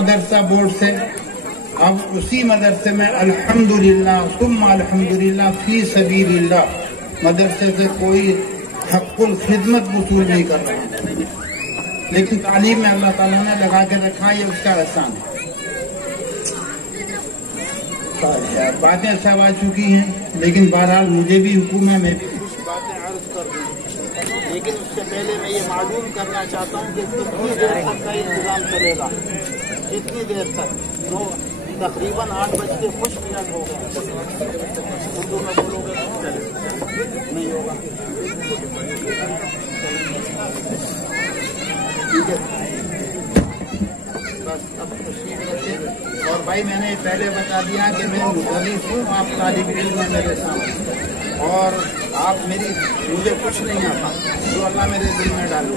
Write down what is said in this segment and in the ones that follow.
مدرسہ بورڈ سے، اب اسی مدرسے میں الحمدللہ ثم الحمدللہ فی سبیل اللہ مدرسے سے کوئی حق الخدمت وصول نہیں کر رہا، لیکن تعلیم میں اللہ تعالیٰ نے لگا کے رکھا، یہ اس کا احسان ہے۔ باتیں سب آ چکی ہیں، لیکن بہرحال مجھے بھی حکم ہے میں بھی کچھ باتیں عرض کر دوں، لیکن اس سے پہلے میں یہ معلوم کرنا چاہتا ہوں کہ کتنی دیر تک کا انتظام چلے گا، کتنی دیر تک؟ جو تقریباً 8 بج کے کچھ منٹ ہو گئے، اردو میں بولو گے نہیں ہوگا، ٹھیک ہے؟ بس اب تشریف رکھیں۔ اور بھائی میں نے پہلے بتا دیا کہ میں مدرس ہوں، آپ طالب علم ہیں میرے سامنے، اور آپ مجھے کچھ نہیں آتا، جو اللہ میرے دل میں ڈالے،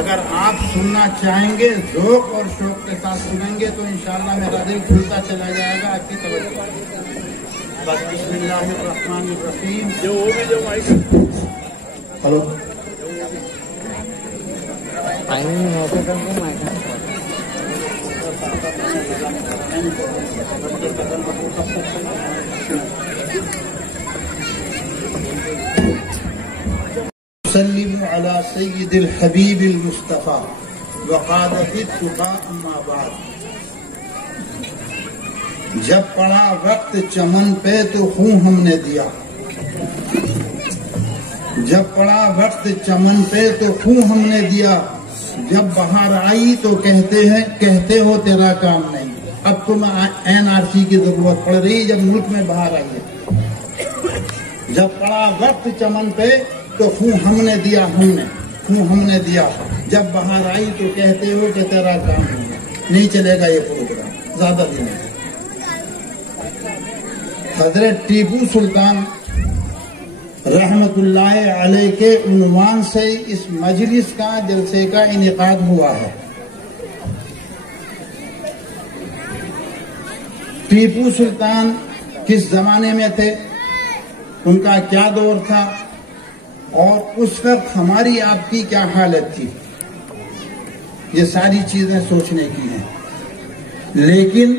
اگر آپ سننا چاہیں گے ذوق اور شوق کے ساتھ سنیں گے تو انشاءاللہ میرا دل کھلتا چلا جائے گا آپ کی توجہ۔ بس بسم اللہ الرحمن الرحیم۔ ہلو سلم علی سید الحبیب المصطفیٰ وقادت التقیٰ اما بعد۔ جب پڑا وقت چمن پہ تو خون ہم نے دیا، جب پڑا وقت چمن پہ تو خون ہم نے دیا، جب بہار آئی تو کہتے ہو تیرا کام نہیں۔ اب تم NRC کی ضرورت پڑ رہی جب ملک میں بہار آئی ہے۔ جب پڑا وقت چمن پہ تو خون ہم نے دیا، خون ہم نے دیا، جب بہار آئی تو کہتے ہو کہ تیرا کام نہیں چلے گا یہ پروگرام زیادہ دن۔ حضرت ٹیپو سلطان رحمت اللہ علیہ کے عنوان سے اس مجلس کا جلسے کا انعقاد ہوا ہے۔ ٹیپو سلطان کس زمانے میں تھے، ان کا کیا دور تھا، اور اس وقت ہماری آپ کی کیا حالت تھی، یہ ساری چیزیں سوچنے کی ہیں۔ لیکن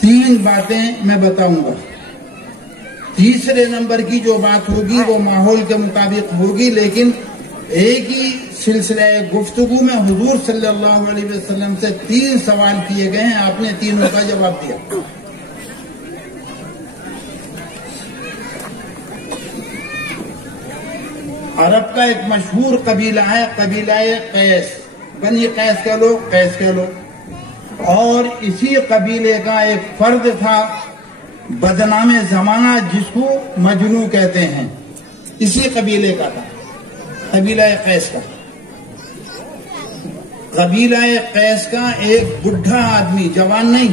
3 باتیں میں بتاؤں گا۔ تیسرے نمبر کی جو بات ہوگی وہ ماحول کے مطابق ہوگی، لیکن ایک ہی سلسلہ گفتگو میں حضور صلی اللہ علیہ وسلم سے 3 سوال کیے گئے ہیں، آپ نے تینوں کا جواب دیا۔ عرب کا ایک مشہور قبیلہ ہے، قبیلہ قیس، بنی قیس کہہ لو، قیس کہہ لو، اور اسی قبیلے کا ایک فرد تھا بدنام زمانہ جس کو مجنو کہتے ہیں، اسی قبیلے کا تھا، قبیلہ قیس کا۔ قبیلہ قیس کا ایک بڈھا آدمی، جوان نہیں،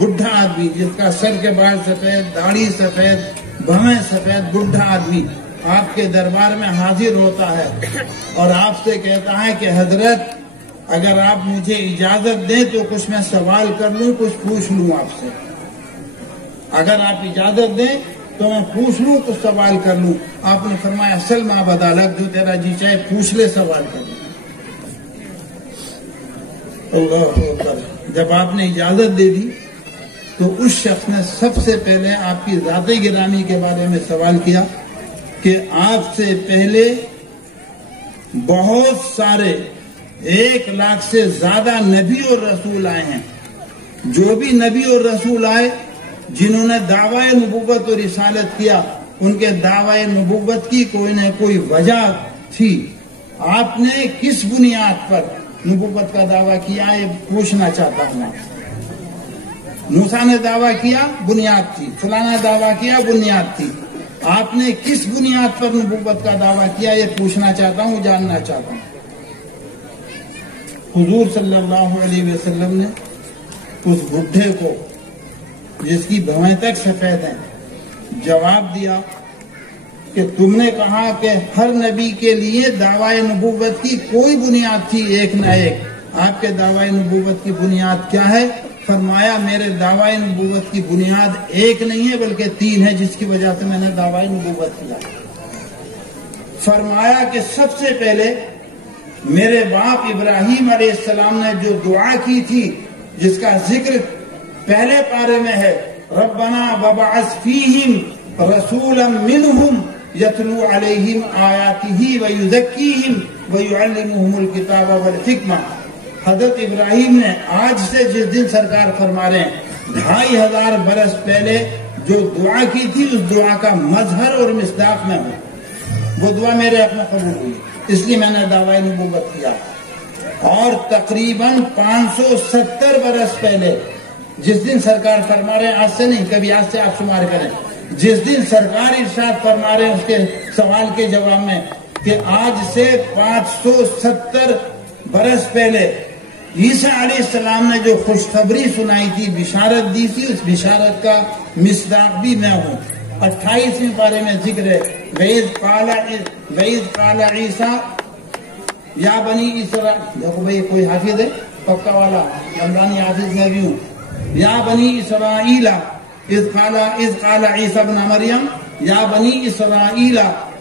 بڈھا آدمی جس کا سر کے بال سفید، داڑھی سفید، بھویں سفید، بڈھا آدمی آپ کے دربار میں حاضر ہوتا ہے اور آپ سے کہتا ہے کہ حضرت اگر آپ مجھے اجازت دیں تو کچھ میں سوال کر لوں، کچھ پوچھ لوں آپ سے، اگر آپ اجازت دیں تو میں پوچھ لوں، کچھ سوال کر لوں۔ آپ نے فرمایا اصل ماں بدالک، جو تیرا جی چاہے پوچھ لے، سوال کر لے۔ اللہ اکبر۔ جب آپ نے اجازت دے دی تو اس شخص نے سب سے پہلے آپ کی ذات گرامی کے بارے میں سوال کیا کہ آپ سے پہلے بہت سارے 1 لاکھ سے زیادہ نبی اور رسول آئے ہیں، جو بھی نبی اور رسول آئے جنہوں نے دعوی نبوت اور رسالت کیا، ان کے دعوی نبوت کی کوئی نہ کوئی وجہ تھی۔ آپ نے کس بنیاد پر نبوت کا دعویٰ کیا، یہ پوچھنا چاہتا ہوں۔ موسیٰ نے دعویٰ کیا، بنیاد تھی، فلانا دعویٰ کیا، بنیاد تھی، آپ نے کس بنیاد پر نبوت کا دعویٰ کیا، یہ پوچھنا چاہتا ہوں، جاننا چاہتا ہوں۔ حضور صلی اللہ علیہ وسلم نے اس بڈھے کو جس کی بھویں تک سفید ہیں جواب دیا کہ تم نے کہا کہ ہر نبی کے لیے دعوی نبوت کی کوئی بنیاد تھی، ایک نہ ایک، آپ کے دعوی نبوت کی بنیاد کیا ہے؟ فرمایا میرے دعوی نبوت کی بنیاد ایک نہیں ہے بلکہ 3 ہے، جس کی وجہ سے میں نے دعوی نبوت کیا۔ فرمایا کہ سب سے پہلے میرے باپ ابراہیم علیہ السلام نے جو دعا کی تھی جس کا ذکر پہلے پارے میں ہے، ربنا وبعث فیہم رسولا منہم یتلو علیہم آیاتہ ویزکیہم ویعلمہم الکتاب والحکمہ۔ حضرت ابراہیم نے آج سے جس دن سرکار فرما رہے ہیں 2500 برس پہلے جو دعا کی تھی، اس دعا کا مظہر اور مصداق میں ہوں۔ وہ دعا میرے حق میں قبول ہوئی، اس لیے میں نے دعویٰ نبوت کیا۔ اور تقریباً 570 برس پہلے جس دن سرکار فرما رہے ہیں، آج سے نہیں، کبھی آج سے آپ شمار کریں، جس دن سرکار ارشاد فرما رہے ہیں اس کے سوال کے جواب میں کہ آج سے 570 برس پہلے عیسیٰ علیہ السلام نے جو خوشخبری سنائی تھی، بشارت دی تھی، اس بشارت کا مصداق بھی میں ہوں۔ 28ویں پارے میں ذکر ہے، وَإِذْ قَالَ عِيسَىٰ یا بنی اسرائیل، دیکھو بھائی کوئی حافظ ہے پکا والا، رمضانی حافظ میں بھی ہوں۔ یا بنی اسرائیل اذ قال عیسیٰ ابن مریم یا بنی اسرائیل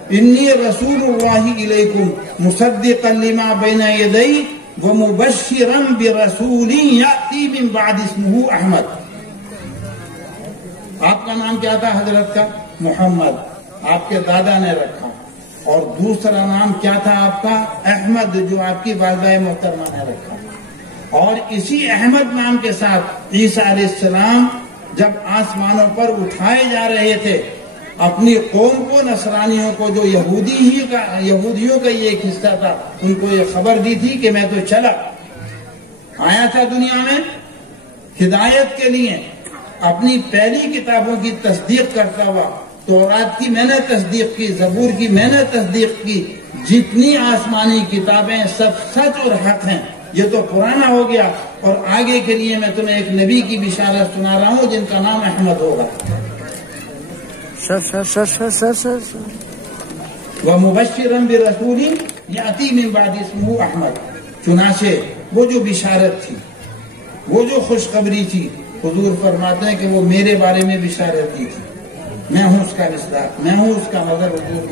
انی رسول اللہ الیکم مصدقا لما بین یدی ومبشرا برسول یأتی من بعد اسمہ احمد۔ آپ کا نام کیا تھا حضرت کا؟ محمد، آپ کے دادا نے رکھا۔ اور دوسرا نام کیا تھا آپ کا؟ احمد، جو آپ کی والدہ محترمہ نے رکھا۔ اور اسی احمد نام کے ساتھ عیسیٰ علیہ السلام جب آسمانوں پر اٹھائے جا رہے تھے، اپنی قوم کو، نصرانیوں کو، جو یہودیوں کا یہ ایک حصہ تھا، ان کو یہ خبر دی تھی کہ میں تو چلا آیا تھا دنیا میں ہدایت کے لیے، اپنی پہلی کتابوں کی تصدیق کرتا ہوا۔ تورات کی میں نے تصدیق کی، زبور کی میں نے تصدیق کی، جتنی آسمانی کتابیں سب سچ اور حق ہیں۔ یہ تو پرانا ہو گیا، اور آگے کے لیے میں تمہیں ایک نبی کی بشارت سنا رہا ہوں جن کا نام احمد ہوگا۔ وَمُبَشِّرًا بِرَسُولٍ يَأْتِي مِن بَعْدِ اسْمُهُ احمد۔ چنانچہ وہ جو بشارت تھی، وہ جو خوشخبری تھی، حضور فرماتے ہیں کہ وہ میرے بارے میں بشارت کی تھی، میں ہوں اس کا مصداق، میں ہوں اس کا نظر حضور۔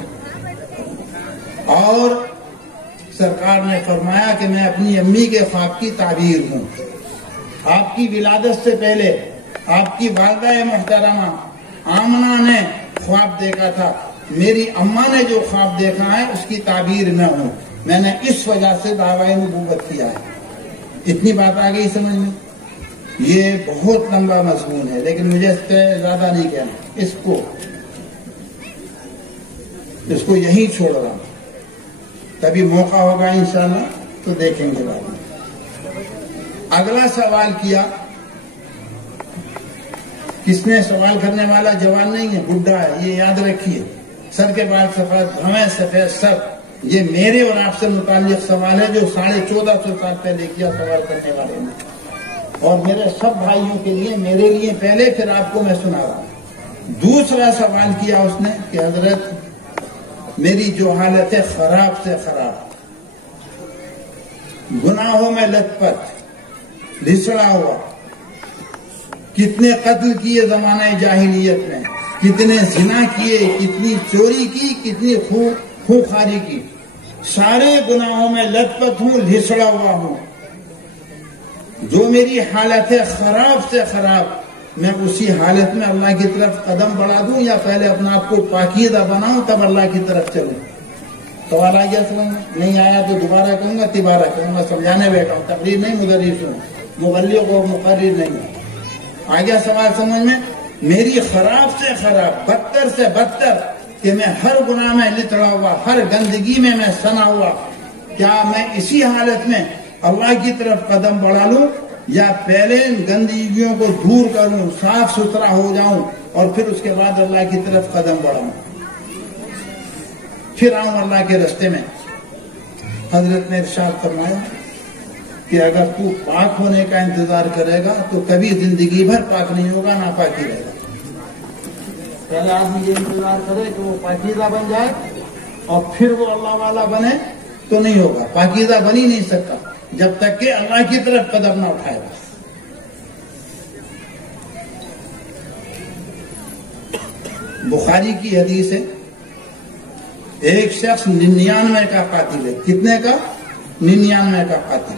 اور سرکار نے فرمایا کہ میں اپنی امی کے خواب کی تعبیر ہوں۔ آپ کی ولادت سے پہلے آپ کی والدہ محترمہ آمنہ نے خواب دیکھا تھا، میری اماں نے جو خواب دیکھا ہے اس کی تعبیر میں ہوں۔ میں نے اس وجہ سے دعویٰ نبوت کیا ہے۔ اتنی بات آ گئی سمجھ میں؟ یہ بہت لمبا مضمون ہے، لیکن مجھے اس پہ زیادہ نہیں کہنا، اس کو یہیں چھوڑ رہا ہوں۔ کبھی موقع ہوگا انشاءاللہ تو دیکھیں گے بعد میں۔ اگلا سوال کیا، کس نے سوال کرنے والا جوان نہیں ہے، بڈھا ہے، یہ یاد رکھیے، سر کے بال سفید، ہمیں سفید سر۔ یہ میرے اور آپ سے متعلق سوال ہے جو 1450 سال پہلے کیا سوال کرنے والے نے، اور میرے سب بھائیوں کے لیے، میرے لیے پہلے، پھر آپ کو میں سنا رہا ہوں۔ دوسرا سوال کیا اس نے کہ حضرت میری جو حالت ہے خراب سے خراب، گناہوں میں لت پت، لسڑا ہوا، کتنے قتل کیے زمانہ جاہلیت میں، کتنے زنا کیے، کتنی چوری کی، کتنی خوخاری کی، سارے گناہوں میں لت پت ہوں، لسڑا ہوا ہوں۔ جو میری حالت ہے خراب سے خراب، میں اسی حالت میں اللہ کی طرف قدم بڑھا دوں یا پہلے اپنا آپ کو پاکیزہ بناؤں تب اللہ کی طرف چلوں؟ سوال آ گیا سمجھ میں؟ نہیں آیا تو دوبارہ کہوں گا، تیبارہ کہوں گا، سمجھانے بیٹھا ہوں، تقریر نہیں مدرس ہوں، مبلغ و مقرر نہیں ہوں۔ آ گیا سوال سمجھ میں؟ میری خراب سے خراب، بدتر سے بدتر، کہ میں ہر گناہ میں لتڑا ہوا، ہر گندگی میں سنا ہوا، کیا میں اسی حالت میں اللہ کی طرف قدم بڑھا لوں یا پہلے ان گندگیوں کو دور کروں، صاف ستھرا ہو جاؤں، اور پھر اس کے بعد اللہ کی طرف قدم بڑھاؤں، پھر آؤں اللہ کے راستے میں؟ حضرت نے ارشاد فرمایا کہ اگر تو پاک ہونے کا انتظار کرے گا تو کبھی زندگی بھر پاک نہیں ہوگا، ناپاکی رہے گا۔ پہلے آدمی یہ انتظار کرے کہ وہ پاکیزہ بن جائے اور پھر وہ اللہ والا بنے تو نہیں ہوگا، پاکیزہ بن ہی نہیں سکتا جب تک کہ اللہ کی طرف قدم نہ اٹھائے گا۔ بخاری کی حدیث ہے، ایک شخص 99 کا قاتل ہے۔ کتنے کا؟ 99 کا قاتل۔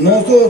900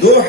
2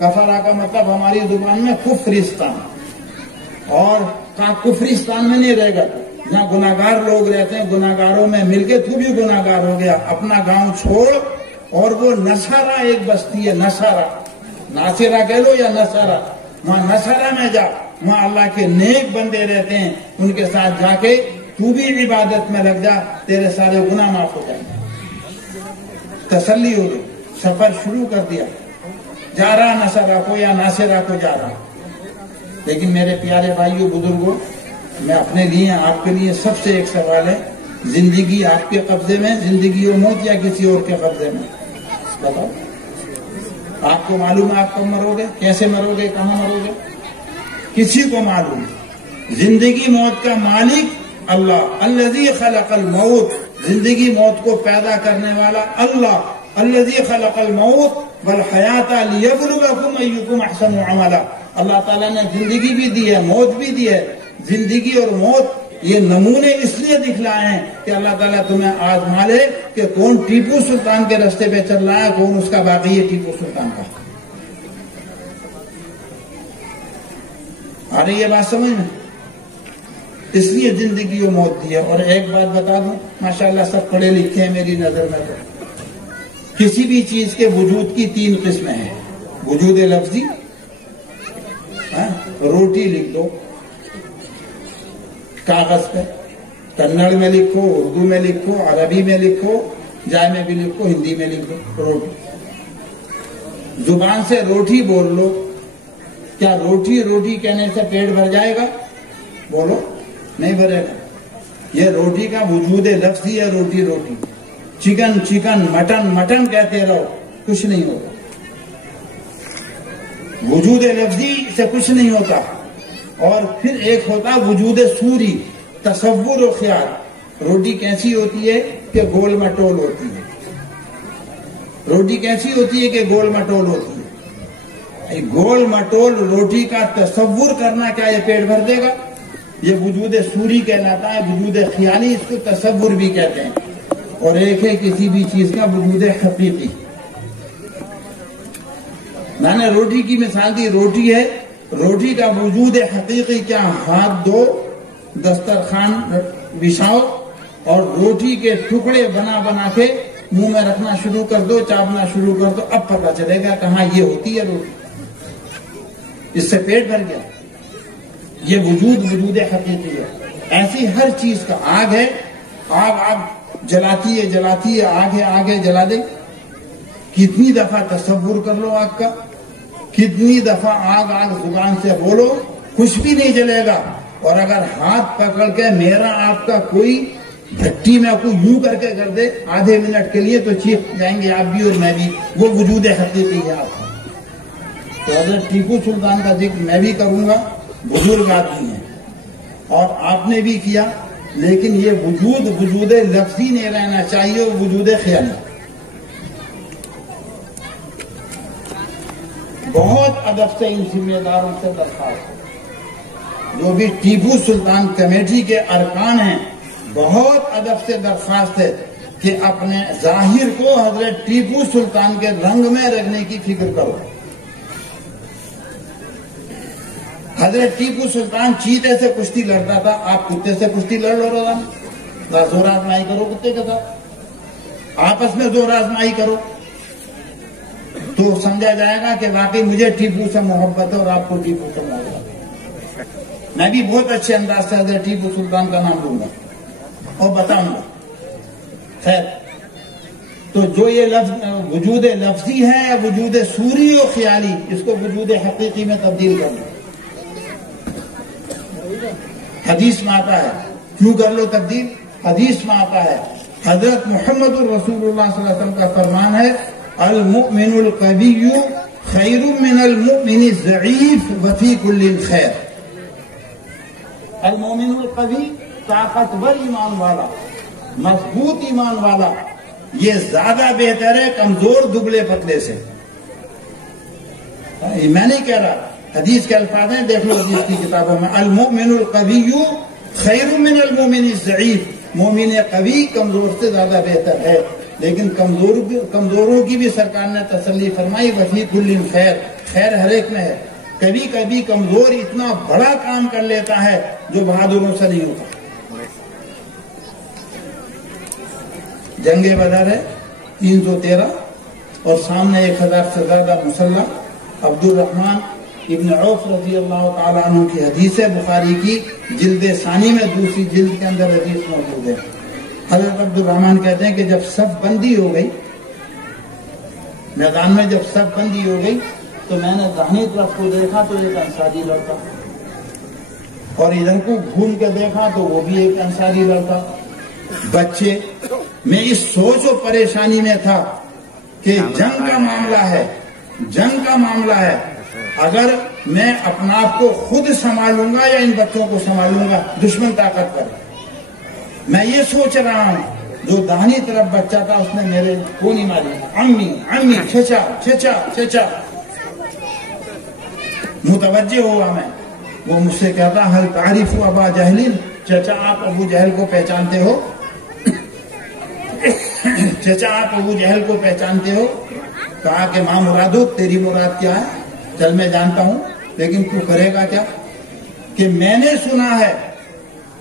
کفرا کا مطلب ہماری زبان میں کفرستان، اور کفرستان میں نہیں رہے گا، جہاں گناہگار لوگ رہتے ہیں گناہگاروں میں مل کے تو بھی گناہگار ہو گیا، اپنا گاؤں چھوڑ، اور وہ نصارہ ایک بستی ہے، نصارہ، ناصرہ کہہ لو یا نصارہ، وہاں نصارہ میں جا، وہاں اللہ کے نیک بندے رہتے ہیں، ان کے ساتھ جا کے تو بھی عبادت میں لگ جا، تیرے سارے گناہ معاف ہو جائیں گے۔ تسلی ہو گئی، سفر شروع کر دیا، جا رہا نصارہ کو یا ناصرہ کو جا رہا۔ لیکن میرے پیارے بھائیوں بزرگوں، میں اپنے لیے آپ کے لیے سب سے ایک سوال ہے، زندگی آپ کے قبضے میں، زندگی و موت یا کسی اور کے قبضے میں؟ بتاؤ، آپ کو معلوم ہے آپ کب مرو گے، کیسے مرو گے، کہاں مرو گے؟ کسی کو معلوم ہے؟ زندگی موت کا مالک اللہ، الذی خلق الموت، زندگی موت کو پیدا کرنے والا اللہ، الذی خلق الموت والحیات لیبلوکم ایکم احسن عملا۔ اللہ تعالیٰ نے زندگی بھی دی ہے، موت بھی دی ہے۔ زندگی اور موت یہ نمونے اس لیے دکھلائے ہیں کہ اللہ تعالیٰ تمہیں آزما لے کہ کون ٹیپو سلطان کے راستے پہ چل رہا ہے، کون اس کا باقی ہے ٹیپو سلطان کا۔ آ رہی ہے بات سمجھ میں؟ اس لیے زندگی و موت دی ہے۔ اور ایک بات بتا دوں، ماشاءاللہ سب پڑھے لکھے ہیں میری نظر میں، تو کسی بھی چیز کے وجود کی 3 قسمیں ہیں، وجود لفظی، روٹی لکھ دو کاغذ پہ، کنڑ میں لکھو، اردو میں لکھو، عربی میں لکھو، جائے میں بھی لکھو، ہندی میں لکھو، روٹی۔ زبان سے روٹی بول لو، کیا روٹی روٹی کہنے سے پیٹ بھر جائے گا؟ بولو، نہیں بھرے گا۔ یہ روٹی کا وجود لفظی ہے، روٹی روٹی۔ چکن چکن، مٹن مٹن کہتے رہو، کچھ نہیں ہوگا۔ وجود لفظی سے کچھ نہیں ہوتا۔ اور پھر ایک ہوتا وجود صوری، تصور و خیال۔ روٹی کیسی ہوتی ہے کہ گول مٹول ہوتی ہے، روٹی کیسی ہوتی ہے کہ گول مٹول ہوتی ہے۔ گول مٹول روٹی کا تصور کرنا، کیا یہ پیٹ بھر دے گا؟ یہ وجود صوری کہلاتا ہے، وجود خیالی اس کو تصور بھی کہتے ہیں۔ اور ایک ہے کسی بھی چیز کا وجود حقیقی۔ میں نے روٹی کی مثال دی، روٹی ہے، روٹی کا وجود حقیقی کیا؟ ہاتھ دو، دسترخوان بچھاؤ اور روٹی کے ٹکڑے بنا بنا کے منہ میں رکھنا شروع کر دو، چاپنا شروع کر دو، اب پتہ چلے گا کہاں یہ ہوتی ہے روٹی۔ اس سے پیٹ بھر گیا، یہ وجود حقیقی ہے۔ ایسی ہر چیز کا، آگ ہے، آگ جلاتی ہے، آگ ہے جلا دے۔ کتنی دفعہ تصور کر لو آگ کا، کتنی دفعہ آگ زبان سے بولو، کچھ بھی نہیں جلے گا۔ اور اگر ہاتھ پکڑ کے میرا آپ کا کوئی بھٹی میں کوئی یوں کر کے کر دے آدھے منٹ کے لیے، تو چیخ جائیں گے آپ بھی اور میں بھی۔ وہ وجود حقیقی ہے آپ کا۔ تو حضرت ٹیپو سلطان کا ذکر میں بھی کروں گا، بزرگ آدمی ہیں اور آپ نے بھی کیا، لیکن یہ وجود لفظی نہیں رہنا چاہیے، وجود خیالی۔ بہت ادب سے ان ذمہ داروں سے درخواست ہے، جو بھی ٹیپو سلطان کمیٹی کے ارکان ہیں، بہت ادب سے درخواست ہے کہ اپنے ظاہر کو حضرت ٹیپو سلطان کے رنگ میں رکھنے کی فکر کرو۔ حضرت ٹیپو سلطان چیتے سے کشتی لڑتا تھا، آپ کتے سے کشتی لڑ لو روزانہ، زور آزمائی کرو کتے کے ساتھ، آپس میں زور آزمائی کرو، تو سمجھا جائے گا کہ واقعی مجھے ٹیپو سے محبت ہے اور آپ کو ٹیپو سے محبت ہے۔ میں بھی بہت اچھے انداز سے حضرت ٹیپو سلطان کا نام لوں گا اور بتاؤں گا۔ خیر، تو جو یہ لفظ وجود لفظی ہے یا وجود صوری و خیالی، اس کو وجود حقیقی میں تبدیل کر لو۔ حدیث میں آتا ہے، کیوں کر لو تبدیل؟ حدیث میں آتا ہے، حضرت محمد الرسول اللہ صلی اللہ علیہ وسلم کا فرمان ہے، المؤمن القوی خیر من المؤمن الضعیف وفی کل خیر۔ المؤمن القوی، طاقتور ایمان والا، مضبوط ایمان والا، یہ زیادہ بہتر ہے کمزور دبلے پتلے سے۔ میں نہیں کہہ رہا، حدیث کے الفاظ ہیں، دیکھ لو حدیث کی کتابوں میں، المؤمن القوی خیر من المؤمن الضعیف، مومن قوی کمزور سے زیادہ بہتر ہے۔ لیکن کمزوروں کی بھی سرکار نے تسلی فرمائی، وفی کل خیر، خیر ہر ایک میں ہے۔ کبھی کبھی کمزور اتنا بڑا کام کر لیتا ہے جو بہادروں سے نہیں ہوتا۔ جنگ بدر ہے 313 اور سامنے 1000 سے زیادہ مسلح۔ عبد الرحمن ابن عوف رضی اللہ تعالیٰ عنہ کی حدیث ہے، بخاری کی جلد ثانی میں دوسری جلد کے اندر حدیث موجود ہے۔ حضرت عبد الرحمن کہتے ہیں کہ جب صف بندی ہو گئی میدان میں، جب صف بندی ہو گئی تو میں نے داہنی طرف کو دیکھا تو ایک انصاری لڑکا، اور ادھر کو گھوم کے دیکھا تو وہ بھی ایک انصاری لڑکا، بچے۔ میں اس سوچ و پریشانی میں تھا کہ جنگ کا معاملہ ہے، جنگ کا معاملہ ہے، اگر میں اپنا آپ کو خود سنبھالوں گا یا ان بچوں کو سنبھالوں گا، دشمن طاقت پر۔ میں یہ سوچ رہا ہوں، جو داہنی طرف بچہ تھا اس نے میرے کو نہیں ماری، امی امی، چچا چچا چچا۔ متوجہ ہوا میں، وہ مجھ سے کہتا حل تعریف ابا جہل، چچا آپ ابو جہل کو پہچانتے ہو؟ چچا آپ ابو جہل کو پہچانتے ہو؟ کہا کہ ماں مرادو، تیری مراد کیا ہے؟ چل میں جانتا ہوں، لیکن تو کرے گا کیا؟ کہ میں نے سنا ہے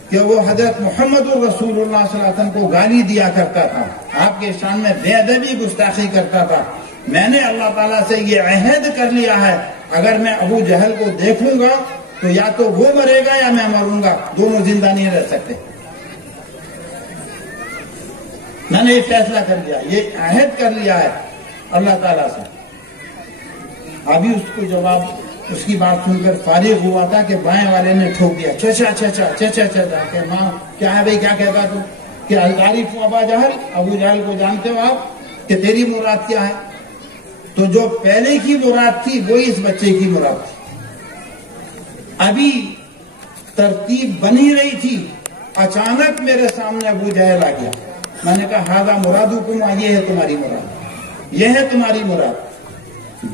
کہ وہ حضرت محمد رسول اللہ صلی اللہ علیہ وسلم کو گالی دیا کرتا تھا، آپ کے شان میں بے ادبی گستاخی کرتا تھا۔ میں نے اللہ تعالیٰ سے یہ عہد کر لیا ہے، اگر میں ابو جہل کو دیکھوں گا تو یا تو وہ مرے گا یا میں مروں گا، دونوں زندہ نہیں رہ سکتے۔ میں نے یہ فیصلہ کر لیا، یہ عہد کر لیا ہے اللہ تعالیٰ سے۔ ابھی اس کو جواب، اس کی بات سن کر فارغ ہوا تھا کہ بائیں والے نے ٹھوک دیا، چچا چچا چچا چچا۔ کہ ماں کیا ہے بھائی، کیا کہتا تو؟ کہ العارف ابا جہل، ابو جہل کو جانتے ہو آپ؟ کہ تیری مراد کیا ہے؟ تو جو پہلے کی مراد تھی وہی اس بچے کی مراد تھی۔ ابھی ترتیب بنی رہی تھی، اچانک میرے سامنے ابو جہل آ گیا۔ میں نے کہا ہذا مرادکم، یہ ہے تمہاری مراد، یہ ہے تمہاری مراد۔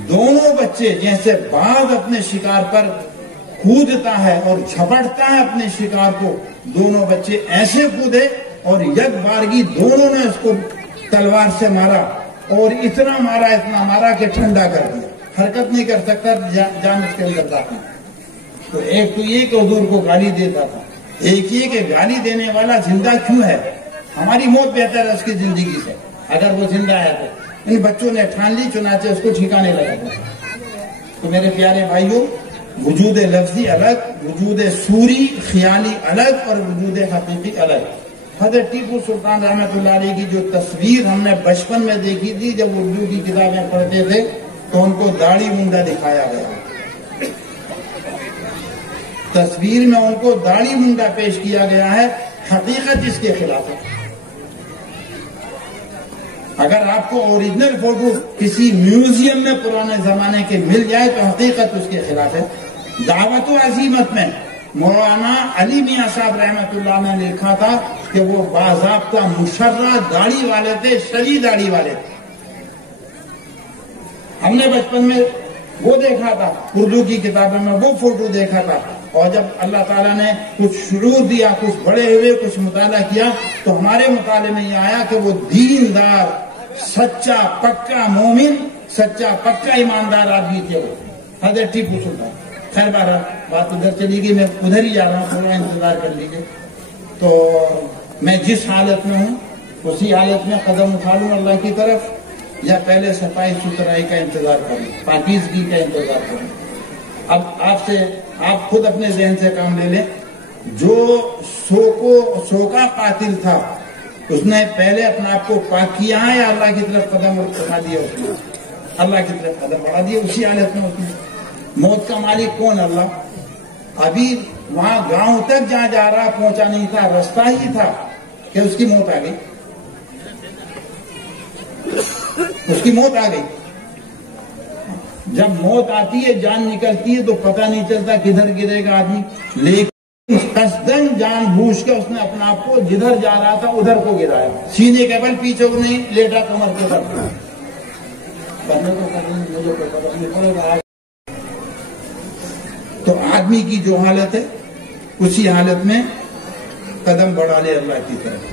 دونوں بچے جیسے باغ اپنے شکار پر کودتا ہے اور جھپٹتا ہے اپنے شکار کو، دونوں بچے ایسے کودے اور یک بارگی دونوں نے اس کو تلوار سے مارا، اور اتنا مارا کہ ٹھنڈا کر دیا، حرکت نہیں کر سکتا، جان اس کے اندر داخل۔ تو ایک تو یہ کہ حضور کو گالی دیتا تھا، ایک یہ کہ گالی دینے والا زندہ کیوں ہے؟ ہماری موت بہتر ہے اس کی زندگی سے، اگر وہ زندہ ہے تو۔ ان بچوں نے ٹھان لی، چنانچہ اس کو ٹھکانے لگا۔ تو میرے پیارے بھائیوں، وجود لفظی الگ، وجود سوری خیالی الگ، اور وجود حقیقی الگ۔ حضرت ٹیپو سلطان رحمۃ اللہ علیہ کی جو تصویر ہم نے بچپن میں دیکھی تھی، جب اردو کی کتابیں پڑھتے تھے تو ان کو داڑھی منڈا دکھایا گیا، تصویر میں ان کو داڑھی منڈا پیش کیا گیا ہے، حقیقت اس کے خلاف ہے۔ اگر آپ کو اوریجنل فوٹو کسی میوزیم میں پرانے زمانے کے مل جائے تو حقیقت اس کے خلاف ہے۔ دعوت و عزیمت میں مولانا علی میاں صاحب رحمت اللہ نے لکھا تھا کہ وہ باضابطہ مشرہ داڑھی والے تھے، شری داڑھی والے تھے۔ ہم نے بچپن میں وہ دیکھا تھا، اردو کی کتابوں میں وہ فوٹو دیکھا تھا، اور جب اللہ تعالیٰ نے کچھ شعور دیا، کچھ بڑے ہوئے، کچھ مطالعہ کیا، تو ہمارے مطالعے میں یہ آیا کہ وہ دیندار، سچا پکا مومن، سچا پکا ایماندار آدمی تھے وہ، حضرت ٹیپو سلطان۔ خیر بارہ بات ادھر چلی گئی، میں ادھر ہی جا رہا ہوں، تھوڑا انتظار کر لیجیے۔ تو میں جس حالت میں ہوں اسی حالت میں قدم اٹھا لوں اللہ کی طرف، یا پہلے صفائی ستھرائی کا انتظار کروں، پاکیزگی کا انتظار کروں؟ اب آپ خود اپنے ذہن سے کام لے لیں۔ جو سو کا قاتل تھا، اس نے پہلے اپنا آپ کو پاک کیا ہے یا اللہ کی طرف قدم بڑھا دیا؟ اس نے اللہ کی طرف قدم بڑھا دیا، اسی حالت میں اس نے۔ موت کا مالک کون؟ اللہ۔ ابھی وہاں گاؤں تک جہاں جا رہا پہنچا نہیں تھا، رستہ ہی تھا کہ اس کی موت آ گئی، اس کی موت آ گئی۔ جب موت آتی ہے، جان نکلتی ہے تو پتہ نہیں چلتا کدھر گرے گا آدمی، لیکن قصدن جان بوجھ کے اس نے اپنا آپ کو جدھر جا رہا تھا ادھر کو گرایا، سینے کے بل پیچھے کو نہیں لیٹا، کمر کے بل پڑے گا۔ تو آدمی کی جو حالت ہے اسی حالت میں قدم بڑھا لے اللہ کی طرف۔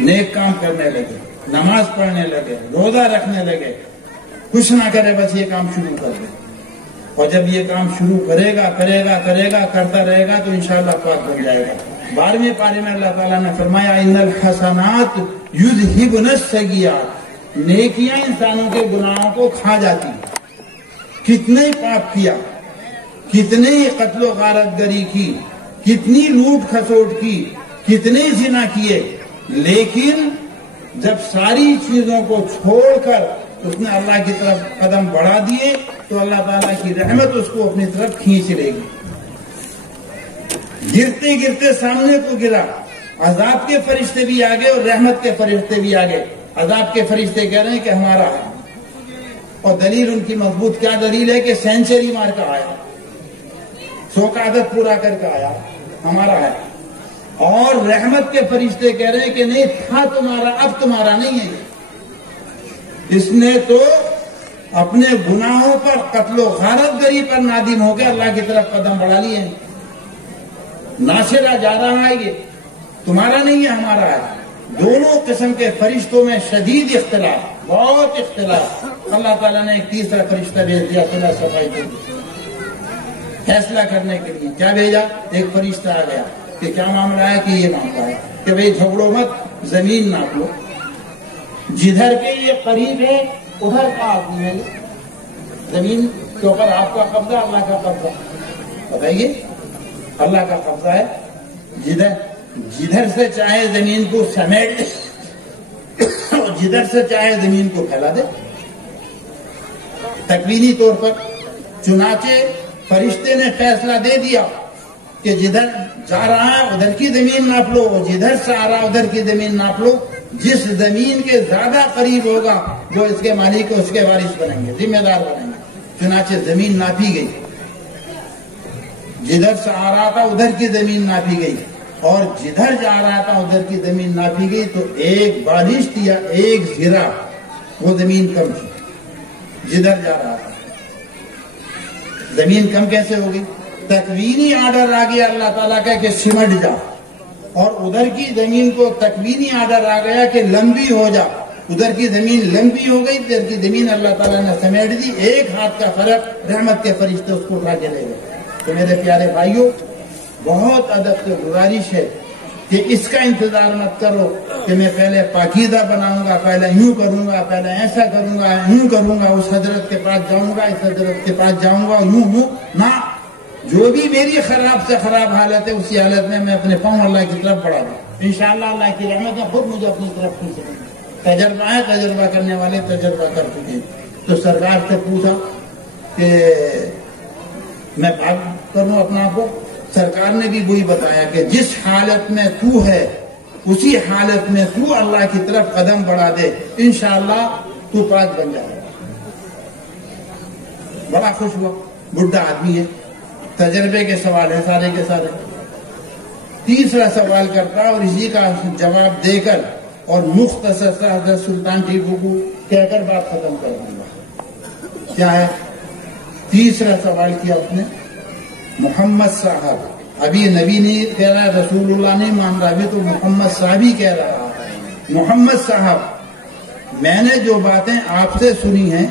نیک کام کرنے لگے، نماز پڑھنے لگے، روزہ رکھنے لگے، کچھ نہ کرے بس یہ کام شروع کر دے، اور جب یہ کام شروع کرے گا کرتا رہے گا تو انشاءاللہ پاک بن جائے گا۔ 12ویں پارے میں اللہ تعالیٰ نے فرمایا ان الحسنات یذہبن السیئات، نیکیاں انسانوں کے گناہوں کو کھا جاتی ہیں۔ کتنے پاپ کیا، کتنے قتل و غارت گری کی، کتنی لوٹ کھسوٹ کی، کتنے زنا کیے، لیکن جب ساری چیزوں کو چھوڑ کر اس نے اللہ کی طرف قدم بڑھا دیے تو اللہ تعالیٰ کی رحمت اس کو اپنی طرف کھینچ لے گی۔ گرتے گرتے سامنے کو گرا، عذاب کے فرشتے بھی آگے اور رحمت کے فرشتے بھی آگے۔ عذاب کے فرشتے کہہ رہے ہیں کہ ہمارا ہے، اور دلیل ان کی مضبوط کیا دلیل ہے کہ سینچری مار کر آیا، 100 کا عدد پورا کر کے آیا، ہمارا ہے۔ اور رحمت کے فرشتے کہہ رہے ہیں کہ نہیں تھا تمہارا، اب تمہارا نہیں ہے۔ اس نے تو اپنے گناہوں پر، قتل و غارت گری پر نادم ہو کے اللہ کی طرف قدم بڑھا لیے ہیں۔ ناشرہ جا رہا ہے، یہ تمہارا نہیں ہے، ہمارا ہے۔ دونوں قسم کے فرشتوں میں شدید اختلاف، بہت اختلاف۔ اللہ تعالیٰ نے ایک تیسرا فرشتہ بھیج دیا صلح صفائی کے لیے، فیصلہ کرنے کے لیے۔ کیا بھیجا؟ ایک فرشتہ آ گیا کہ کیا معاملہ ہے، کہ یہ معاملہ ہے کہ بھئی جھگڑو مت، زمین ناپ لو، جدھر کے یہ قریب ہے ادھر کا آدمی ہے، زمین کے اوپر آپ کا قبضہ، اللہ کا قبضہ، بتائیے اللہ کا قبضہ ہے، جدھر سے چاہے زمین کو سمیٹ اور جدھر سے چاہے زمین کو پھیلا دے تکوینی طور پر۔ چنانچہ فرشتے نے فیصلہ دے دیا کہ جدھر جا رہا ہے ادھر کی زمین ناپ لو، اور جدھر سے آ رہا ادھر کی زمین ناپ لو۔ جس زمین کے زیادہ قریب ہوگا وہ اس کے مالک اور اس کے وارث بنیں گے، ذمہ دار بنیں گے۔ چنانچہ زمین ناپی گئی، جدھر سے آ رہا تھا ادھر کی زمین ناپی گئی، اور جدھر جا رہا تھا ادھر کی زمین ناپی گئی، تو ایک بالشت یا ایک زرہ وہ زمین کم تھی جدھر جا رہا تھا۔ زمین کم کیسے ہوگی؟ تکوینی آرڈر آ گیا اللہ تعالیٰ کا کہ سمٹ جا، اور ادھر کی زمین کو تکوینی آرڈر آ گیا کہ لمبی ہو جا۔ ادھر کی زمین لمبی ہو گئی، ادھر کی زمین اللہ تعالیٰ نے سمیٹ دی۔ ایک ہاتھ کا فرق، رحمت کے فرشتے اس کو اٹھا کے لے گئے۔ تو میرے پیارے بھائیوں، بہت ادب سے گزارش ہے کہ اس کا انتظار مت کرو کہ میں پہلے پاکیزہ بناؤں گا، پہلے یوں کروں گا، پہلے ایسا کروں گا، یوں کروں گا، اس حضرت کے پاس جاؤں گا، اس حضرت کے پاس جاؤں گا، یوں ہوں نہ۔ جو بھی میری خراب سے خراب حالت ہے اسی حالت میں اپنے پاؤں اللہ کی طرف بڑھا دوں، انشاءاللہ اللہ کی رحمت ہے خود مجھے اپنی طرف کھینچے گی۔ تجربہ ہے، تجربہ کرنے والے تجربہ کر چکے ہیں۔ تو سرکار سے پوچھا کہ میں بات کروں اپنا آپ کو، سرکار نے بھی وہی بتایا کہ جس حالت میں تو ہے اسی حالت میں تو اللہ کی طرف قدم بڑھا دے، انشاءاللہ تو پاک بن جائے گا۔ بڑا خوش ہوا، بڈھا آدمی ہے، تجربے کے سوال ہے سارے کے سارے۔ تیسرا سوال کرتا اور اسی کا جواب دے کر اور مختصر سا حضرت سلطان ٹیپو کو کہہ کر بات ختم کر دوں گا۔ کیا ہے؟ تیسرا سوال کیا اس نے، محمد صاحب، ابھی نبی نہیں کہہ رہا، رسول اللہ نہیں مان رہا، ابھی تو محمد صاحب ہی کہہ رہا۔ محمد صاحب، میں نے جو باتیں آپ سے سنی ہیں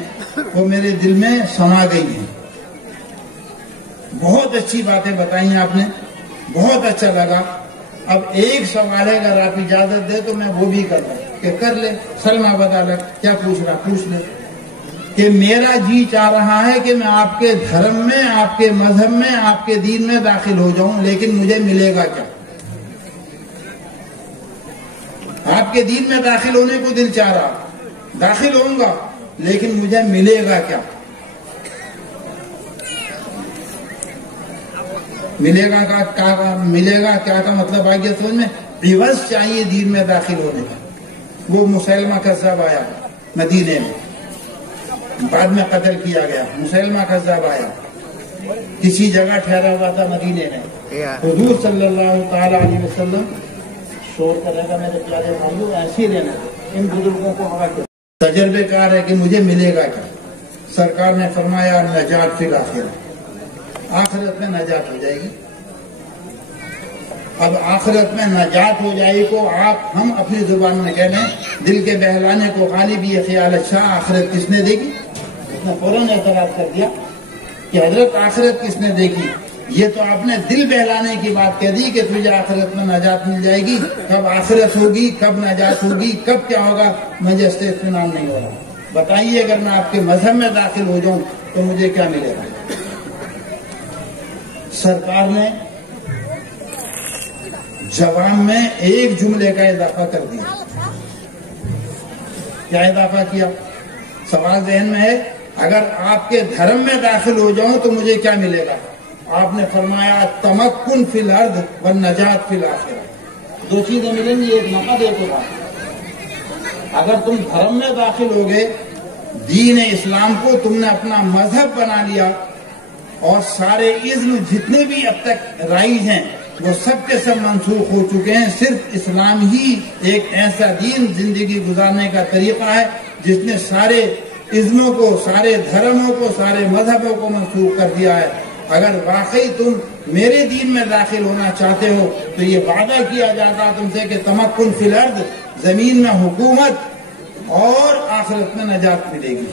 وہ میرے دل میں سما گئی ہیں، بہت اچھی باتیں بتائی ہیں آپ نے، بہت اچھا لگا۔ اب ایک سوال ہے، اگر آپ اجازت دے تو میں وہ بھی کر لوں کہ کر لے۔ سلمہ بدالک کیا پوچھ رہا، پوچھ لے۔ کہ میرا جی چاہ رہا ہے کہ میں آپ کے دھرم میں، آپ کے مذہب میں، آپ کے دین میں داخل ہو جاؤں، لیکن مجھے ملے گا کیا؟ آپ کے دین میں داخل ہونے کو دل چاہ رہا، داخل ہوں گا، لیکن مجھے ملے گا کیا؟ ملے گا کیا کا مطلب آ گیا سمجھ میں؟ عوض چاہیے دین میں داخل ہونے کا۔ وہ مسلمہ کذاب آیا مدینے میں، بعد میں قتل کیا گیا۔ مسلمہ کذاب آیا، کسی جگہ ٹھہرا ہوا تھا مدینے میں۔ حضور صلی اللہ تعالی علیہ وسلم، شور کرے گا میرے پیارے بھائیوں، ایسے ہی رہنا، ان بزرگوں کو ہوا کر تجربے کار ہے کہ مجھے ملے گا کیا؟ سرکار نے فرمایا نجات فی الآخرہ، آخرت میں نجات ہو جائے گی۔ اب آخرت میں نجات ہو جائے کو آپ ہم اپنی زبان میں کہہ لیں، دل کے بہلانے کو غالب یہ خیال اچھا آخرت کس نے دے گی؟ اس نے فوراً اعتراض کر دیا کہ حضرت آخرت کس نے دے گی؟ یہ تو آپ نے دل بہلانے کی بات کہہ دی کہ تجھے آخرت میں نجات مل جائے گی، کب آخرت ہوگی، کب نجات ہوگی، کب کیا ہوگا، مجھے اس سے اطمینان نہیں ہو رہا۔ بتائیے اگر میں آپ کے مذہب میں داخل ہو جاؤں تو مجھے کیا ملے گا؟ سرکار نے جواب میں ایک جملے کا اضافہ کر دیا۔ کیا اضافہ کیا؟ سوال ذہن میں ہے، اگر آپ کے دھرم میں داخل ہو جاؤں تو مجھے کیا ملے گا؟ آپ نے فرمایا تمکن فی الارض والنجات فی الآخرہ۔ دو چیزیں ملیں گی، ایک نقد ایک بات۔ اگر تم دھرم میں داخل ہو گئے، دین اسلام کو تم نے اپنا مذہب بنا لیا اور سارے اذن جتنے بھی اب تک رائج ہیں وہ سب کے سب منسوخ ہو چکے ہیں، صرف اسلام ہی ایک ایسا دین زندگی گزارنے کا طریقہ ہے جس نے سارے اذنوں کو، سارے دھرموں کو، سارے مذہبوں کو منسوخ کر دیا ہے۔ اگر واقعی تم میرے دین میں داخل ہونا چاہتے ہو تو یہ وعدہ کیا جاتا تم سے کہ تمکن فی الارض، زمین میں حکومت اور آخرت میں نجات ملے گی۔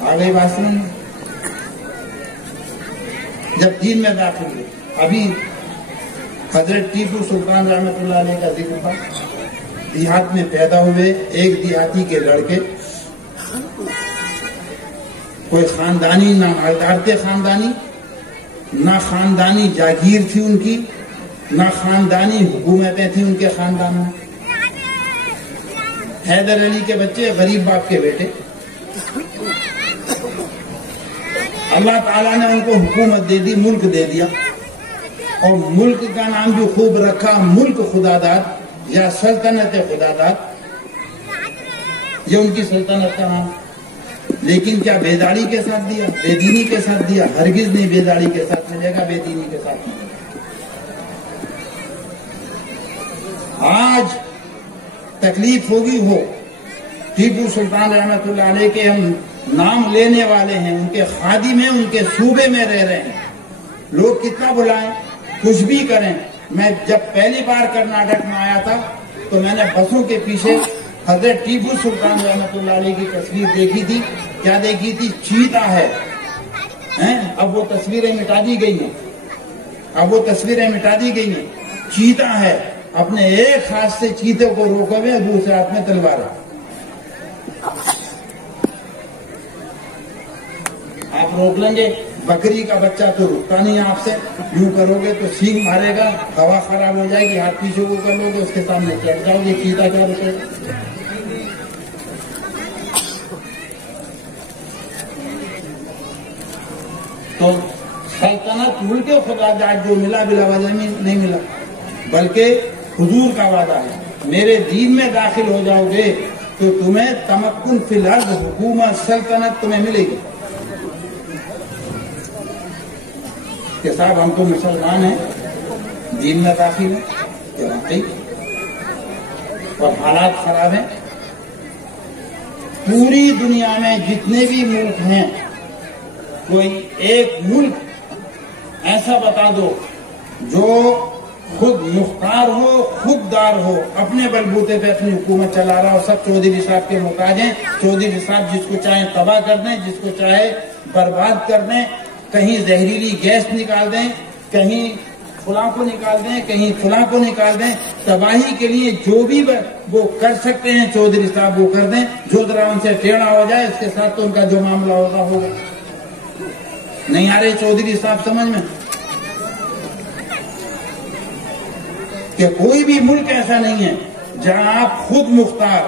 آگئی بات سمجھ؟ جب دین میں داخل ہوئے، ابھی حضرت ٹیپو سلطان رحمۃ اللہ علیہ کا ذکر تھا، دیہات میں پیدا ہوئے ایک دیہاتی کے لڑکے، کوئی خاندانی نہ مالدار تھے، خاندانی نہ خاندانی جاگیر تھی ان کی، نہ خاندانی حکومتیں تھیں ان کے خاندان میں۔ حیدر علی کے بچے، غریب باپ کے بیٹے، اللہ تعالیٰ نے ان کو حکومت دے دی، ملک دے دیا، اور ملک کا نام جو خوب رکھا، ملک خدا داد یا سلطنت خدا داد، یہ ان کی سلطنت کا نام۔ لیکن کیا بیداری کے ساتھ دیا؟ بے دینی کے ساتھ دیا؟ ہرگز نہیں بیداری کے ساتھ ملے گا، بے دینی کے ساتھ ملے گا۔ آج تکلیف ہوگی ہو، ٹیپو سلطان رحمۃ اللہ علیہ کے ہم نام لینے والے ہیں، ان کے خادم ہیں، ان کے صوبے میں رہ رہے ہیں، لوگ کتنا بلائیں، کچھ بھی کریں۔ میں جب پہلی بار کرناٹک میں آیا تھا تو میں نے بسوں کے پیچھے حضرت ٹیپو سلطان رحمۃ اللہ علیہ کی تصویر دیکھی تھی۔ کیا دیکھی تھی؟ چیتا ہے۔ اب وہ تصویریں مٹا دی گئی ہیں، اب وہ تصویریں مٹا دی گئی ہیں۔ چیتا ہے، اپنے ایک ہاتھ سے چیتے کو روکے ہوئے، دوسرے ہاتھ میں تلوار ہے۔ آپ روک لیں گے، بکری کا بچہ تو رکتا نہیں آپ سے، یوں کرو گے تو سینگ مارے گا، ہوا خراب ہو جائے گی، ہاتھ پیچھے کو کر لو گے، اس کے سامنے چڑھ جاؤ گے، چیتا کیا رکے گا؟ تو سلطنت ملک خدا جات جو ملا بلا وجہ نہیں ملا، بلکہ حضور کا وعدہ ہے، میرے دین میں داخل ہو جاؤ گے تو تمہیں تمکن فی الارض، حکومت، سلطنت تمہیں ملے گی۔ کہ صاحب ہم تو مسلمان ہیں، دین میں داخل ہیں، کہ واقعی اور حالات خراب ہیں۔ پوری دنیا میں جتنے بھی ملک ہیں، کوئی ایک ملک ایسا بتا دو جو خود مختار ہو، خوددار ہو، اپنے بلبوتے پہ اپنی حکومت چلا رہا ہو، سب چودھری صاحب کے محتاج ہیں۔ چودھری صاحب جس کو چاہیں تباہ کر دیں، جس کو چاہے برباد کر دیں، کہیں زہریلی گیس نکال دیں، کہیں فلاں کو نکال دیں، کہیں فلاں کو نکال دیں، تباہی کے لیے جو بھی وہ کر سکتے ہیں چودھری صاحب وہ کر دیں۔ جو ذرا ان سے ٹیڑھا ہو جائے اس کے ساتھ تو ان کا جو معاملہ ہوگا۔ نہیں آ رہے چودھری صاحب سمجھ میں؟ کہ کوئی بھی ملک ایسا نہیں ہے جہاں آپ خود مختار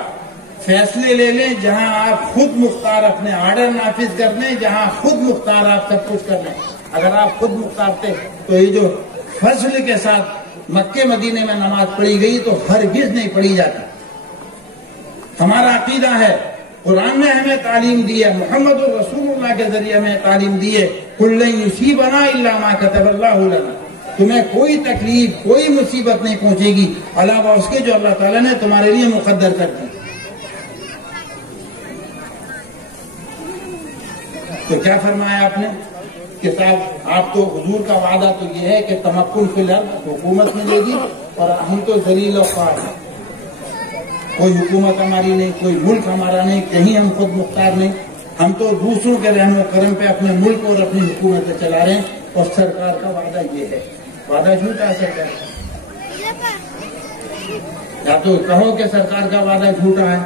فیصلے لے لیں، جہاں آپ خود مختار اپنے آرڈر نافذ کر لیں، جہاں خود مختار آپ سب کچھ کر لیں۔ اگر آپ خود مختار تھے تو یہ جو فضل کے ساتھ مکے مدینے میں نماز پڑھی گئی تو ہرگز نہیں پڑھی جاتی۔ ہمارا عقیدہ ہے، قرآن نے ہمیں تعلیم دی ہے، محمد الرسول اللہ کے ذریعے ہمیں تعلیم دی ہے، قُل لَن يُصِيبَنَا إِلَّا مَا كَتَبَ اللَّهُ لَنَا۔ تمہیں کوئی تکلیف، کوئی مصیبت نہیں پہنچے گی علاوہ اس کے جو اللہ تعالیٰ نے تمہارے لیے مقدر کر دی۔ تو کیا فرمایا آپ نے کہ صاحب آپ تو حضور کا وعدہ تو یہ ہے کہ تمکن فی الارض حکومت ملے گی اور ہم تو ذلیل و خوار ہیں، کوئی حکومت ہماری نہیں، کوئی ملک ہمارا نہیں، کہیں ہم خود مختار نہیں، ہم تو دوسروں کے رحم و کرم پہ اپنے ملک اور اپنی حکومتیں چلا رہے ہیں، اور سرکار کا وعدہ یہ ہے۔ وعدہ جھوٹا ہے سرکار، یا تو کہو کہ سرکار کا وعدہ جھوٹا ہے،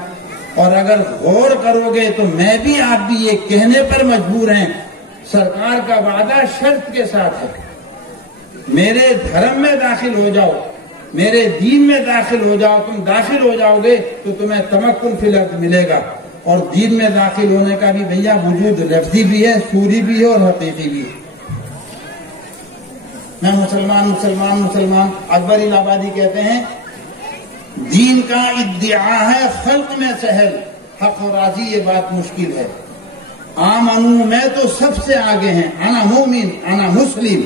اور اگر غور کرو گے تو میں بھی آپ بھی یہ کہنے پر مجبور ہیں سرکار کا وعدہ شرط کے ساتھ ہے، میرے دھرم میں داخل ہو جاؤ، میرے دین میں داخل ہو جاؤ، تم داخل ہو جاؤ گے تو تمہیں تمکن فی الارض ملے گا، اور دین میں داخل ہونے کا بھی بھیا وجود لفظی بھی ہے، سوری بھی ہے اور حقیقی بھی ہے۔ میں مسلمان مسلمان مسلمان، اکبر الہآبادی کہتے ہیں دین کا ادعا ہے خلق میں سہل، حق و راضی یہ بات مشکل ہے، آمنو میں تو سب سے آگے ہیں، انا مومن انا مسلم،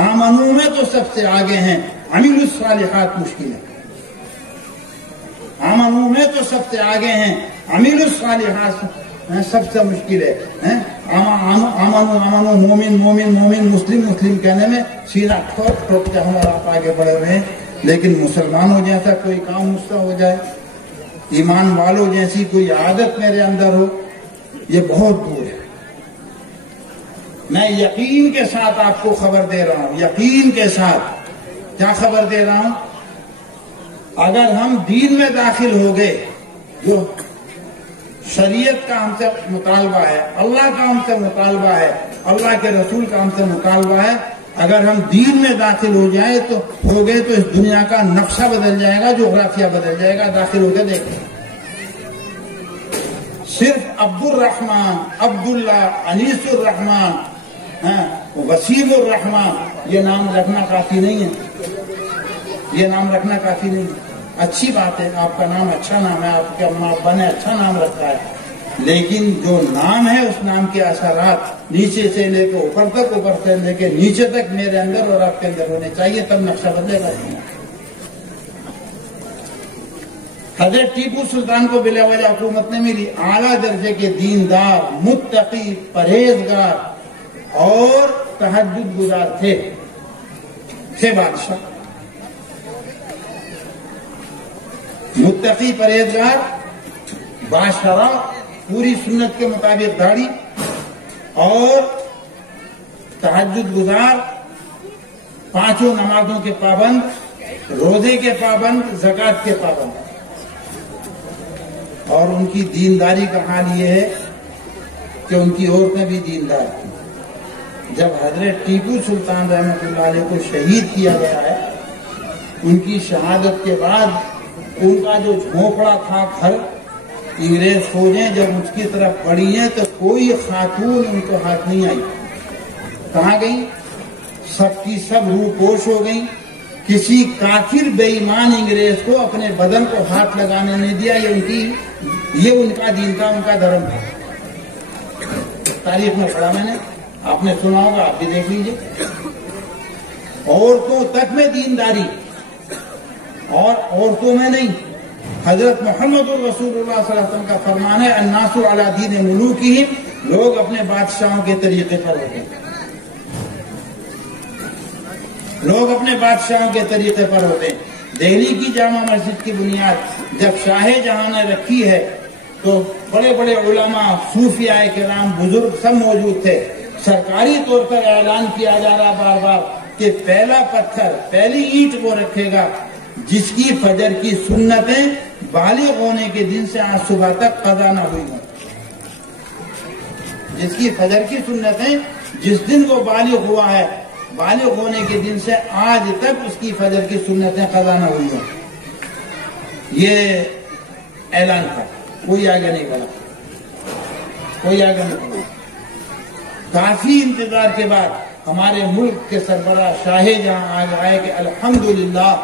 آمنو میں تو سب سے آگے ہیں، عمل الصالحات مشکل ہے، آمنو میں تو سب سے آگے ہیں، عمل الصالحات سب سے مشکل ہے۔ آمنو مومن مومن مومن مسلم مسلم کہنے میں سینہ ٹھوک ٹھوک کے ہم اور آپ آگے بڑھے ہوئے ہیں، لیکن مسلمانوں جیسا کوئی کام مجھ سے ہو جائے، ایمان والوں جیسی کوئی عادت میرے اندر ہو، یہ بہت دور ہے۔ میں یقین کے ساتھ آپ کو خبر دے رہا ہوں، یقین کے ساتھ کیا خبر دے رہا ہوں، اگر ہم دین میں داخل ہو گئے، جو شریعت کا ہم سے مطالبہ ہے، اللہ کا ہم سے مطالبہ ہے، اللہ کے رسول کا ہم سے مطالبہ ہے، اگر ہم دین میں داخل ہو گئے تو اس دنیا کا نقشہ بدل جائے گا، جغرافیہ بدل جائے گا۔ داخل ہو کے دیکھیں، صرف عبد الرحمن، عبداللہ، انیس الرحمن، وسیم الرحمن یہ نام رکھنا کافی نہیں ہے، یہ نام رکھنا کافی نہیں ہے۔ اچھی بات ہے، آپ کا نام اچھا نام ہے، آپ کے اماں ابا نے اچھا نام رکھا ہے، لیکن جو نام ہے اس نام کے اثرات نیچے سے لے کے اوپر تک، اوپر سے لے کے نیچے تک میرے اندر اور آپ کے اندر ہونے چاہیے، تب نقشہ بدلے گا۔ حضرت ٹیپو سلطان کو بلا وجہ حکومت نہیں ملی، اعلیٰ درجے کے دیندار، متقی، پرہیزگار اور تہجد گزار تھے بادشاہ، متقی، پرہیزگار، باشرع، پوری سنت کے مطابق داڑھی، اور تہجد گزار، پانچوں نمازوں کے پابند، روزے کے پابند، زکوٰۃ کے پابند، اور ان کی دینداری کا حال یہ ہے کہ ان کی عورتیں بھی دیندار تھیں۔ جب حضرت ٹیپو سلطان رحمۃ اللہ علیہ کو شہید کیا گیا ہے، ان کی شہادت کے بعد ان کا جو جھونپڑا تھا گھر، انگریز فوجیں جب اس کی طرف بڑھی ہیں تو کوئی خاتون ان کو ہاتھ نہیں آئی، کہاں گئی؟ سب کی سب روح پوش ہو گئی، کسی کافر بے ایمان انگریز کو اپنے بدن کو ہاتھ لگانے نہیں دیا، یہ ان کا دین تھا، ان کا دھرم تھا۔ تاریخ میں پڑھا میں نے، آپ نے سنا ہوگا، آپ بھی دیکھ لیجیے۔ عورتوں تک میں دینداری، اور عورتوں میں نہیں۔ حضرت محمد الرسول اللہ صلی اللہ علیہ وسلم کا فرمان ہے، الناس علی دین ملوکہم، لوگ اپنے بادشاہوں کے طریقے پر ہوتے ہیں، لوگ اپنے بادشاہوں کے طریقے پر ہوتے ہیں۔ دہلی کی جامع مسجد کی بنیاد جب شاہ جہاں نے رکھی ہے تو بڑے بڑے علماء، صوفیاء کرام، بزرگ سب موجود تھے۔ سرکاری طور پر اعلان کیا جا رہا بار بار کہ پہلا پتھر، پہلی اینٹ وہ رکھے گا جس کی فجر کی سنتیں بالغ ہونے کے دن سے آج صبح تک قضا نہ ہوئی ہوں، جس کی فجر کی سنتیں جس دن وہ بالغ ہوا ہے، بالغ ہونے کے دن سے آج تک اس کی فجر کی سنتیں قضا نہ ہوئی ہوں، یہ اعلان تھا۔ کوئی آگے نہیں بڑھا، کوئی آگے نہیں بڑھا۔ کافی انتظار کے بعد ہمارے ملک کے سربراہ شاہ جہاں آج آئے کہ الحمدللہ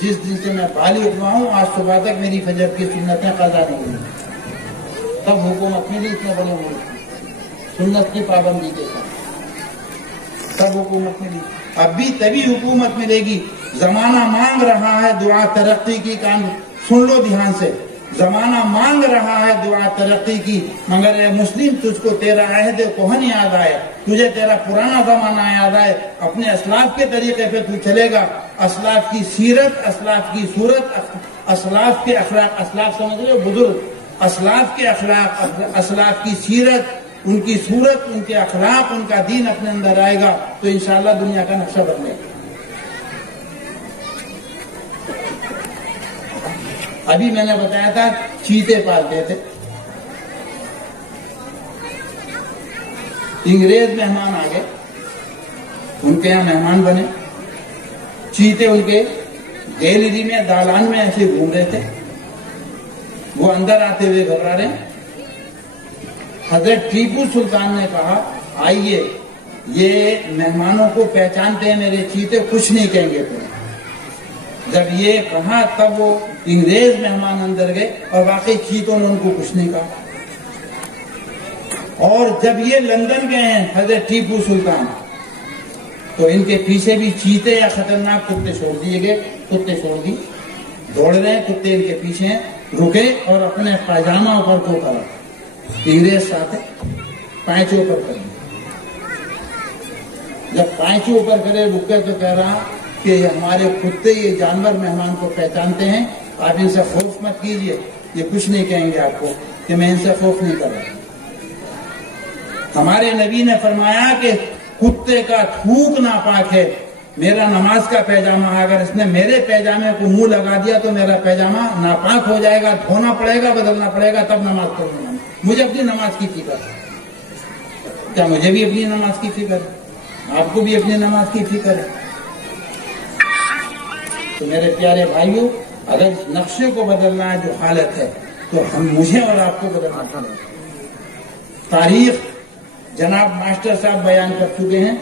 جس دن سے میں بالغ ہوا ہوں آج صبح تک میری فجر کی سنتیں قضا نہیں ہوئی۔ تب حکومت ملی اتنے بڑے ملک، سنت کی پابندی کے ساتھ تب حکومت ملی۔ اب بھی تبھی حکومت ملے گی۔ زمانہ مانگ رہا ہے دعا ترقی کی، کام سن لو دھیان سے، زمانہ مانگ رہا ہے دعا ترقی کی، مگر اے مسلم تجھ کو تیرا عہد کہن یاد آئے، تجھے تیرا پرانا زمانہ یاد آئے، اپنے اسلاف کے طریقے پہ تو چلے گا، اسلاف کی سیرت، اسلاف کی صورت، اسلاف کے اخلاق، اسلاف سمجھ رہے ہو بزرگ، اسلاف کے اخلاق، اسلاف کی سیرت، ان کی صورت، ان کے اخلاق، ان کا دین اپنے اندر آئے گا تو انشاءاللہ دنیا کا نقشہ بدلے گا۔ ابھی میں نے بتایا تھا چیتے پالتے تھے، انگریز مہمان آ گئے، ان کے یہاں مہمان بنے، چیتے ان کے گیلری میں دالان میں ایسے گھوم رہے تھے، وہ اندر آتے ہوئے گھبرا رہے ہیں۔ حضرت ٹیپو سلطان نے کہا آئیے، یہ مہمانوں کو پہچانتے ہیں میرے چیتے، کچھ نہیں کہیں گے تمہیں۔ جب یہ کہا تب وہ انگریز مہمان اندر گئے اور واقعی چیتوں نے ان کو کچھ نہیں کہا۔ اور جب یہ لندن گئے ہیں حضرت ٹیپو سلطان، تو ان کے پیچھے بھی چیتے یا خطرناک کتے چھوڑ دیے گئے، کتے چھوڑ دی، دوڑ رہے ہیں کتے ان کے پیچھے ہیں، رکے اور اپنے پاجامہ اوپر کو کرا، انگریز ساتھ پائچوں اوپر کر دیا۔ جب پائچوں اوپر کرے رکے تو کہہ رہا کہ ہمارے کتے یہ جانور مہمان کو پہچانتے ہیں، آپ ان سے خوف مت کیجئے، یہ کچھ نہیں کہیں گے آپ کو کہ میں ان سے خوف نہیں کر رہا۔ ہمارے نبی نے فرمایا کہ کتے کا تھوک ناپاک ہے، میرا نماز کا پیجامہ ہے، اگر اس نے میرے پیجامے کو منہ لگا دیا تو میرا پیجامہ ناپاک ہو جائے گا، دھونا پڑے گا، بدلنا پڑے گا، تب نماز پڑھوں گا۔ مجھے اپنی نماز کی فکر ہے، کیا مجھے بھی اپنی نماز کی فکر ہے؟ آپ کو بھی اپنی نماز کی فکر ہے؟ تو میرے پیارے بھائیوں، اگر اس نقشے کو بدلنا ہے جو حالت ہے تو مجھے اور آپ کو بدلنا پڑے گا۔ تاریخ جناب ماسٹر صاحب بیان کر چکے ہیں،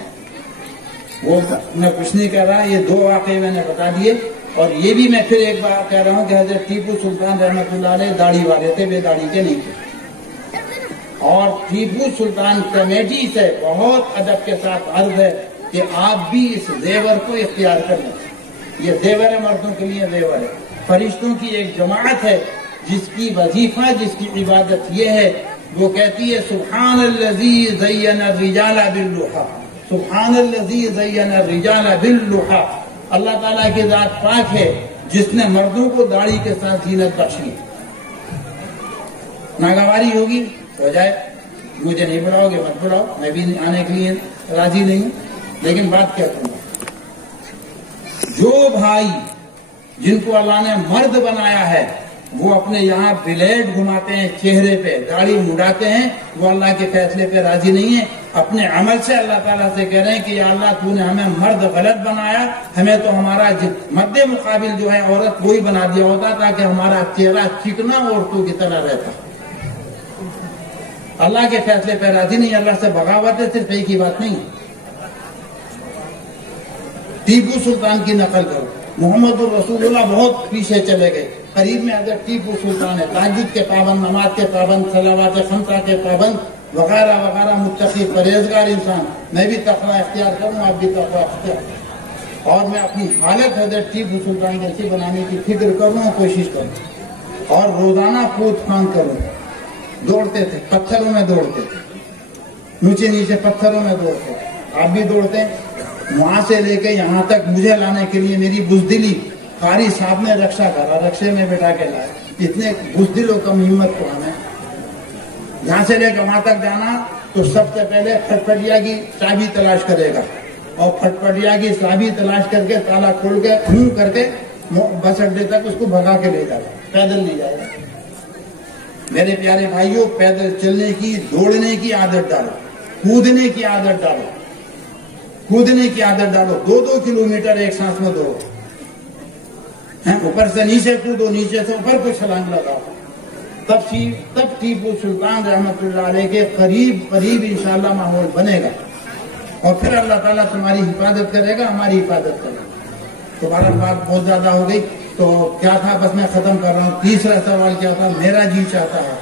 وہ میں کچھ نہیں کہہ رہا، یہ 2 واقعے میں نے بتا دیے، اور یہ بھی میں پھر ایک بار کہہ رہا ہوں کہ حضرت ٹیپو سلطان رحمۃ اللہ علیہ داڑھی والے تھے، بے داڑھی کے نہیں تھے۔ اور ٹیپو سلطان کمیٹی سے بہت ادب کے ساتھ عرض ہے کہ آپ بھی اس زیور کو اختیار کر لیں، یہ زیور ہے، مردوں کے لیے زیور ہے۔ فرشتوں کی ایک جماعت ہے جس کی وظیفہ، جس کی عبادت یہ ہے، وہ کہتی ہے سبحان الذی زین الرجال باللحى، سبحان الذی زین الرجال باللحى، اللہ تعالیٰ کی ذات پاک ہے جس نے مردوں کو داڑھی کے ساتھ زینت بخشی۔ ناگواری ہوگی ہو جائے، مجھے نہیں بلاؤ گے مت بلاؤ، میں بھی آنے کے لیے راضی نہیں ہوں، لیکن بات کیا کروں، جو بھائی جن کو اللہ نے مرد بنایا ہے وہ اپنے یہاں بلیڈ گھماتے ہیں چہرے پہ، داڑھی مڈاتے ہیں، وہ اللہ کے فیصلے پہ راضی نہیں ہے، اپنے عمل سے اللہ تعالیٰ سے کہہ رہے ہیں کہ یا اللہ تو نے ہمیں مرد غلط بنایا، ہمیں تو ہمارا مد مقابل جو ہے عورت وہی بنا دیا ہوتا تاکہ ہمارا چہرہ چکنا عورتوں کی طرح رہتا۔ اللہ کے فیصلے پہ راضی نہیں، اللہ سے بغاوت ہے، صرف ایک ہی بات نہیں۔ ٹیپو سلطان کی نقل کرو، محمد الرسول اللہ بہت پیچھے چلے گئے، قریب میں حضرت ٹیپو سلطان ہے، تہجد کے پابند، نماز کے پابند، صلوات خمسہ کے پابند، وغیرہ وغیرہ، متقی پرہیزگار انسان۔ میں بھی تقوی اختیار کروں، آپ بھی تقوی اختیار، اور میں اپنی حالت حضرت ٹیپو سلطان جیسی بنانے کی فکر کروں، کوشش کروں، اور روزانہ کود پھاند کروں۔ دوڑتے تھے، پتھروں میں دوڑتے تھے، نیچے نیچے پتھروں میں دوڑتے، آپ بھی دوڑتے، وہاں سے لے کے یہاں تک مجھے لانے کے لیے میری بزدلی، قاری صاحب نے رکشہ کرا، رکشے میں بٹھا کے لائے، اتنے بزدل و کم ہمت کو ہمیں یہاں سے لے کے وہاں تک جانا، تو سب سے پہلے پھٹپٹیا کی چابی تلاش کرے گا، اور پھٹپٹیا کی چابی تلاش کر کے تالا کھول کے گھوم کر کے بس اڈے تک اس کو بھگا کے لے جائے گا، پیدل نہیں جائے گا۔ میرے پیارے بھائیوں، پیدل چلنے کی، دوڑنے کی عادت ڈالو، کودنے کی عادت ڈالو، کودنے کی عادت ڈالو، 2-2 کلومیٹر ایک سانس میں دوڑو، اوپر سے نیچے کودو، نیچے سے اوپر کو چھلانگ لگاؤ، تب ٹیپو سلطان رحمت اللہ علیہ کے قریب قریب انشاءاللہ ماحول بنے گا، اور پھر اللہ تعالیٰ تمہاری حفاظت کرے گا، ہماری حفاظت کرے گا۔ تمہارا بات بہت زیادہ ہو گئی، تو کیا تھا، بس میں ختم کر رہا ہوں۔ تیسرا سوال کیا تھا، میرا جی چاہتا ہے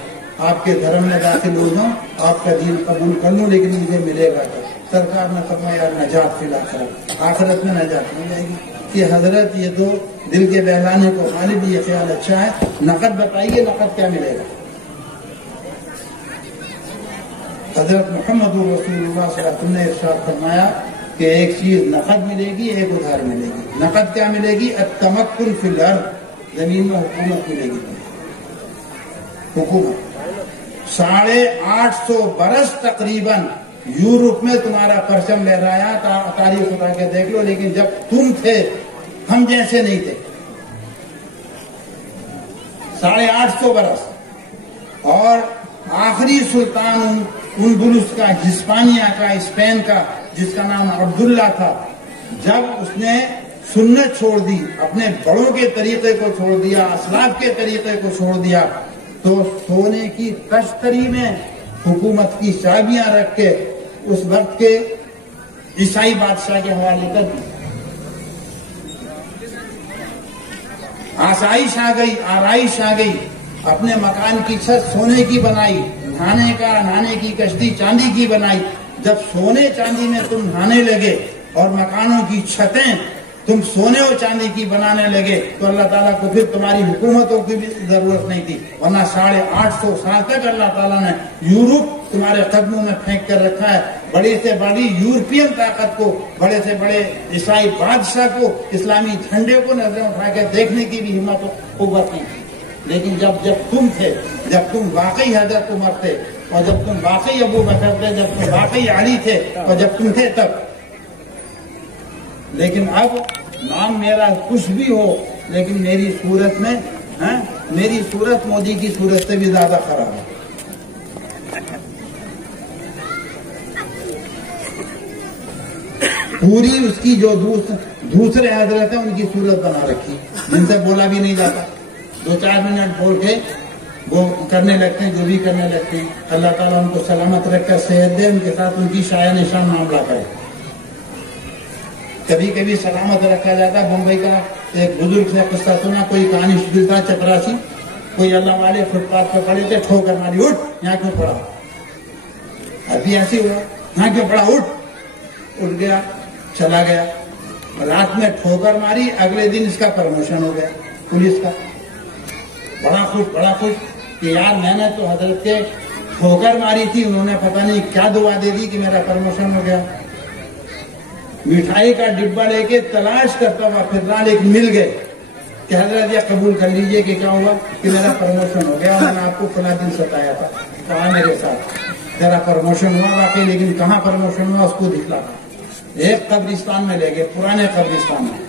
آپ کے دھرم میں داخل ہو جاؤں، آپ کا دین قبول کر لوں، لیکن مجھے ملے گا کیا؟ سرکار نے فرمایا نجات فی الآخرہ، آخرت میں نجات مل جائے گی۔ کہ حضرت یہ تو دل کے بہلانے کو غالب یہ خیال اچھا ہے، نقد بتائیے، نقد کیا ملے گا؟ حضرت محمد رسول اللہ صلی اللہ علیہ وسلم نے ارشاد فرمایا کہ ایک چیز نقد ملے گی، ایک ادھار ملے گی۔ نقد کیا ملے گی؟ التمکن فی الارض، زمین میں حکومت ملے گی، حکومت۔ 850 برس تقریباً یورپ میں تمہارا پرچم لہرایا، تاریخ اٹھا کے دیکھ لو، لیکن جب تم تھے ہم جیسے نہیں تھے۔ 850 برس۔ اور آخری سلطان اندلس کا، ہسپانیہ کا، اسپین کا، جس کا نام عبداللہ تھا، جب اس نے سنت چھوڑ دی، اپنے بڑوں کے طریقے کو چھوڑ دیا، اسلاف کے طریقے کو چھوڑ دیا، تو سونے کی تشتری میں حکومت کی چابیاں رکھ کے اس وقت کے عیسائی بادشاہ کے حوالے کر دی۔ آسائش آ گئی، آرائش آ گئی، اپنے مکان کی چھت سونے کی بنائی، نہانے کی کشتی چاندی کی بنائی۔ جب سونے چاندی میں تم نہانے لگے اور مکانوں کی چھتیں تم سونے اور چاندی کی بنانے لگے، تو اللہ تعالیٰ کو پھر تمہاری حکومتوں کی بھی ضرورت نہیں تھی، ورنہ 850 سال تک اللہ تعالیٰ نے یورپ تمہارے قدموں میں پھینک کر رکھا ہے۔ بڑی سے بڑی یورپین طاقت کو، بڑے سے بڑے عیسائی بادشاہ کو، اسلامی جھنڈے کو نظریں اٹھا کے دیکھنے کی بھی ہمت و قوت نہیں تھی۔ لیکن جب تم تھے، جب تم واقعی حضرت عمر تھے، اور جب تم واقعی ابو بکر تھے، جب تم واقعی علی تھے، اور جب تم تھے تب۔ لیکن اب نام میرا کچھ بھی ہو، لیکن میری صورت میں، میری صورت مودی کی صورت سے بھی زیادہ خراب ہے۔ پوری اس کی جو دوسرے حضرت ہیں ان کی صورت بنا رکھی، جن سے بولا بھی نہیں جاتا، 2-4 منٹ بول کے وہ کرنے لگتے ہیں جو بھی کرنے لگتے ہیں۔ اللہ تعالیٰ ان کو سلامت رکھ کر صحت دے، ان کے ساتھ ان کی شایع نشان معاملہ کرے۔ کبھی کبھی سلامت رکھا جاتا ہے۔ بمبئی کا ایک بزرگ سے قصہ سنا، کوئی کہانی شکل تھا، چپراسی، کوئی اللہ والے فٹ پاتھ پہ پڑے تھے، ٹھوکر ماری، اٹھ یہاں کیوں پڑا؟ ابھی ایسے ہوا، یہاں کیوں پڑا؟ اٹھ گیا، چلا گیا۔ رات میں ٹھوکر ماری، اگلے دن اس کا پروموشن ہو گیا پولیس کا۔ بڑا خوش کہ یار میں نے تو حضرت کے ٹھوکر ماری تھی، انہوں نے پتہ نہیں کیا دعا دے دی کہ میرا پروموشن ہو گیا۔ مٹھائی کا ڈبہ لے کے تلاش کرتا ہوا پھر رہا، لیکن مل گئے کہ حضرت یہ قبول کر لیجئے کہ کیا ہوا کہ میرا پروموشن ہو گیا، میں نے آپ کو فلاں دن ستایا تھا، کہا میرے ساتھ میرا پروموشن ہوا واقعی، لیکن کہاں پروموشن ہوا اس کو دکھلا۔ ایک قبرستان میں لے گئے، پرانے قبرستان میں،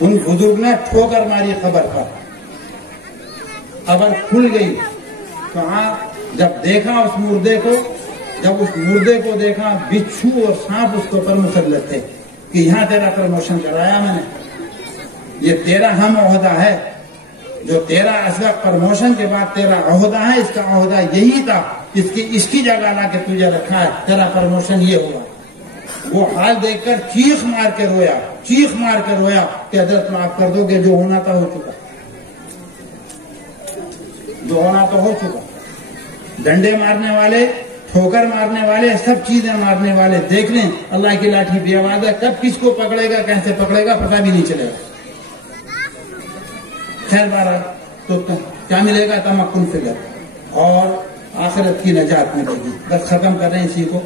ان بزرگ نے ٹھوکر ماری قبر پر، قبر کھل گئی۔ کہاں جب دیکھا اس مردے کو، جب اس مردے کو دیکھا، بچھو اور سانپ اس کے اوپر مسلط تھے کہ یہاں تیرا پروموشن کرایا میں نے، یہ تیرا ہم عہدہ ہے، جو تیرا اس وقت پروموشن کے بعد تیرا عہدہ ہے، اس کا عہدہ یہی تھا، اس کی جگہ لا کے تجھے رکھا ہے، تیرا پروموشن یہ ہوا۔ وہ حال دیکھ کر چیخ مار کے رویا کہ حضرت معاف کر دو، کہ جو ہونا تھا ہو چکا، جو ہونا تو ہو چکا۔ ڈنڈے مارنے والے، ٹھوکر مارنے والے، سب چیزیں مارنے والے، دیکھ لیں اللہ کی لاٹھی بے آواز ہے، کب کس کو پکڑے گا، کیسے پکڑے گا، پتہ بھی نہیں چلے گا۔ خیر بہرحال تو کیا ملے گا؟ تمکن فی الارض، اور آخرت کی نجات ملے گی۔ بس ختم کر رہے ہیں اسی کو۔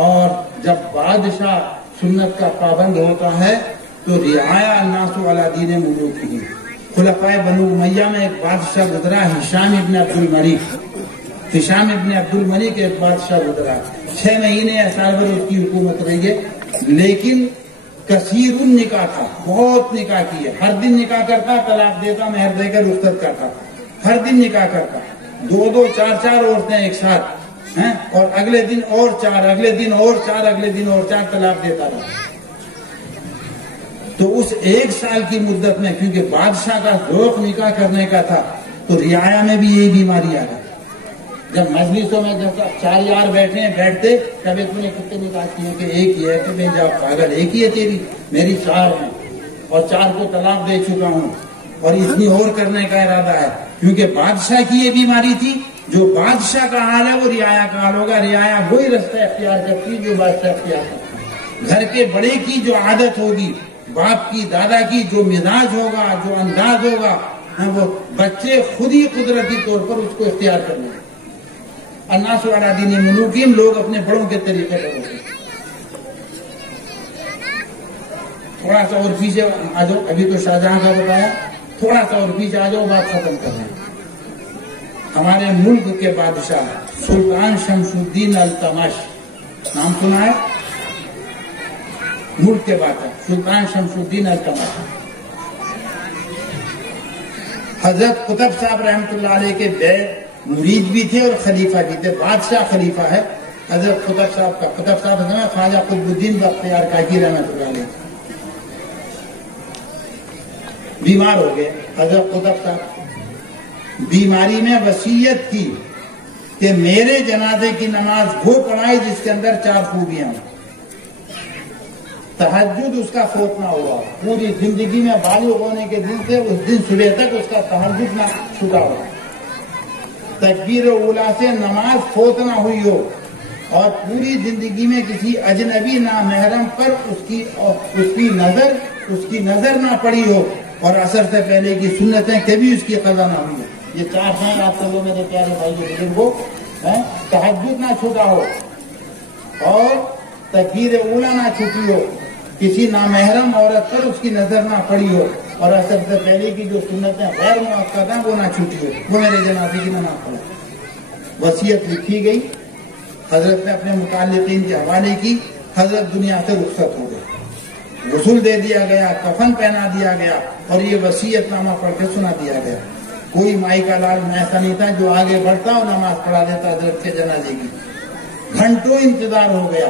اور جب بادشاہ سنت کا پابند ہوتا ہے تو رعایا الناس علی دین ملوکہم۔ خلفائے بنو امیہ میں ایک بادشاہ گزرا، ہشام ابن عبد الملک۔ ہشام ابن عبد الملک ایک بادشاہ گزرا، 6 مہینے یا سال بھر اس کی حکومت رہی ہے، لیکن کثیر النکاح تھا، بہت نکاح کیے، ہر دن نکاح کرتا، طلاق دیتا، مہر دے کر رخصت کرتا، ہر دن نکاح کرتا، 2 4 عورتیں ایک ساتھ، اور اگلے دن اور 4، اگلے دن اور 4، اگلے دن اور 4 طلاق دیتا رہا۔ تو اس 1 سال کی مدت میں، کیونکہ بادشاہ کا ذوق نکاح کرنے کا تھا، تو رعایا میں بھی یہی بیماری آ گئی۔ جب مجلسوں میں جب 4 یار بیٹھتے، کبھی تم نے کتنے نکاح کیے؟ کہ ایک ہی ہے۔ کہ میں جب پاگل ایک ہی ہے تیری، میری 4 ہیں، اور 4 کو طلاق دے چکا ہوں، اور اتنی اور کرنے کا ارادہ ہے۔ کیونکہ بادشاہ کی یہ بیماری تھی، جو بادشاہ کا حال ہے وہ رعایا کا حال ہوگا۔ رعایا وہی رستہ اختیار کرتی جو بادشاہ اختیار کرتا ہے۔ گھر کے بڑے کی جو عادت ہوگی باپ کی دادا کی جو مزاج ہوگا جو انداز ہوگا وہ بچے خود ہی قدرتی طور پر اس کو اختیار کر لیں گے. الناس علی دین ملوکہم، لوگ اپنے بڑوں کے طریقے پر ہوتے ہیں. تھوڑا سا اور پیچھے آ جاؤ، ابھی تو شاہجہاں کا بتایا، تھوڑا سا اور پیچھے آ جاؤ، بات ختم کر رہے ہیں. ہمارے ملک کے بادشاہ سلطان شمس الدین التمش، نام سنا ہے؟ ملک کے بادشاہ سلطان شمس الدین التمش حضرت قطب صاحب رحمۃ اللہ علیہ کے بے مرید بھی تھے اور خلیفہ بھی تھے. بادشاہ خلیفہ ہے حضرت قطب صاحب کا. قطب صاحب خواجہ قطب الدین بختیار کاکی رحمۃ اللہ علیہ. بیمار ہو گئے حضرت قطب صاحب. بیماری میں وصیت کی کہ میرے جنازے کی نماز وہ پڑھائے جس کے اندر 4 خوبیاں ہوں. تہجد اس کا فوت نہ ہوا. پوری زندگی میں بالغ ہونے کے دن سے اس دن صبح تک اس کا تہجد نہ چھوٹا ہوا. تکبیر اولیٰ سے نماز فوت نہ ہوئی ہو اور پوری زندگی میں کسی اجنبی نامحرم پر اس کی نظر نہ پڑی ہو اور عصر سے پہلے کی سنتیں کبھی اس کی قضا نہ ہوئی. یہ 4 ہیں آپ سب میرے پیارے بھائی کے بزرگوں. تہجد نہ چھوٹا ہو اور تکبیر اولیٰ نہ چھوٹی ہو، کسی نامحرم عورت پر اس کی نظر نہ پڑی ہو اور عصر سے پہلے کی جو سنتیں غیر موقع ہیں وہ نہ چھوٹی ہو، وہ میرے جنازے کی نماز پڑھے. وصیت لکھی گئی، حضرت نے اپنے متعلقین کے حوالے کی. حضرت دنیا سے رخصت ہو گئے. غسل دے دیا گیا، کفن پہنا دیا گیا اور یہ وصیت نامہ پڑھ کے سنا دیا گیا. کوئی مائی کا لال ایسا نہیں تھا جو آگے بڑھتا اور نماز پڑھا دیتا حضرت کے جنازے کی. گھنٹوں انتظار ہو گیا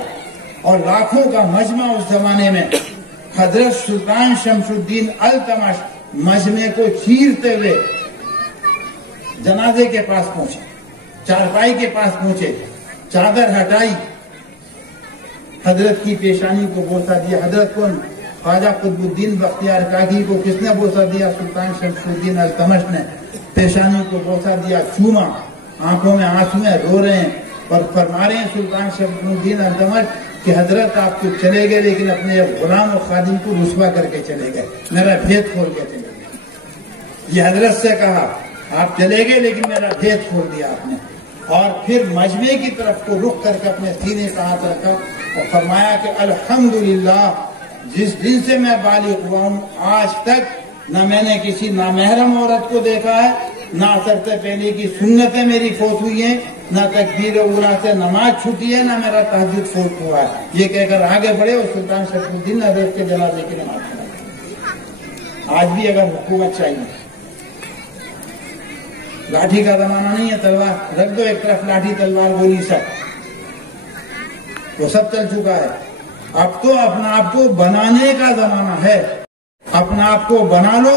اور لاکھوں کا مجمع اس زمانے میں حضرت سلطان شمس الدین التمش مجمع کو چیرتے ہوئے جنازے کے پاس پہنچے، چارپائی کے پاس پہنچے، چادر ہٹائی، حضرت کی پیشانی کو بوسہ دیا. حضرت کون؟ خواجہ قطب الدین بختیار کاکی کو کس نے بوسہ دیا؟ سلطان شمس الدین التمش نے. پیشانی کو بوسہ دیا، چوما، آنکھوں میں آنسو ہیں، رو رہے ہیں اور فرما رہے ہیں سلطان شمس الدین التمش کہ حضرت آپ تو چلے گئے لیکن اپنے غلام اور خادم کو رسوا کر کے چلے گئے، میرا بھید کھول کے چلے گئے. یہ حضرت سے کہا آپ چلے گئے لیکن میرا بھید کھول دیا آپ نے. اور پھر مجمع کی طرف کو رخ کر کے اپنے سینے کا ہاتھ رکھا اور فرمایا کہ الحمدللہ، جس دن سے میں بالغ ہوا ہوں آج تک نہ میں نے کسی نامحرم عورت کو دیکھا ہے، نہ عصر سے پہلے کی سنتیں میری فوت ہوئی ہیں، نہ تکبیر اولیٰ سے نماز چھوٹی ہے، نہ میرا تہجد فوت ہوا ہے. یہ کہہ کر آگے بڑھے اور سلطان شمس الدین حضرت کے جنازے کی نماز پڑھائی. آج بھی اگر حکومت چاہیے، لاٹھی کا زمانہ نہیں ہے، تلوار رکھ دو ایک طرف، لاٹھی تلوار گولی وہ سب چل چکا ہے. اب تو اپنا آپ کو بنانے کا زمانہ ہے. اپنا آپ کو بنا لو،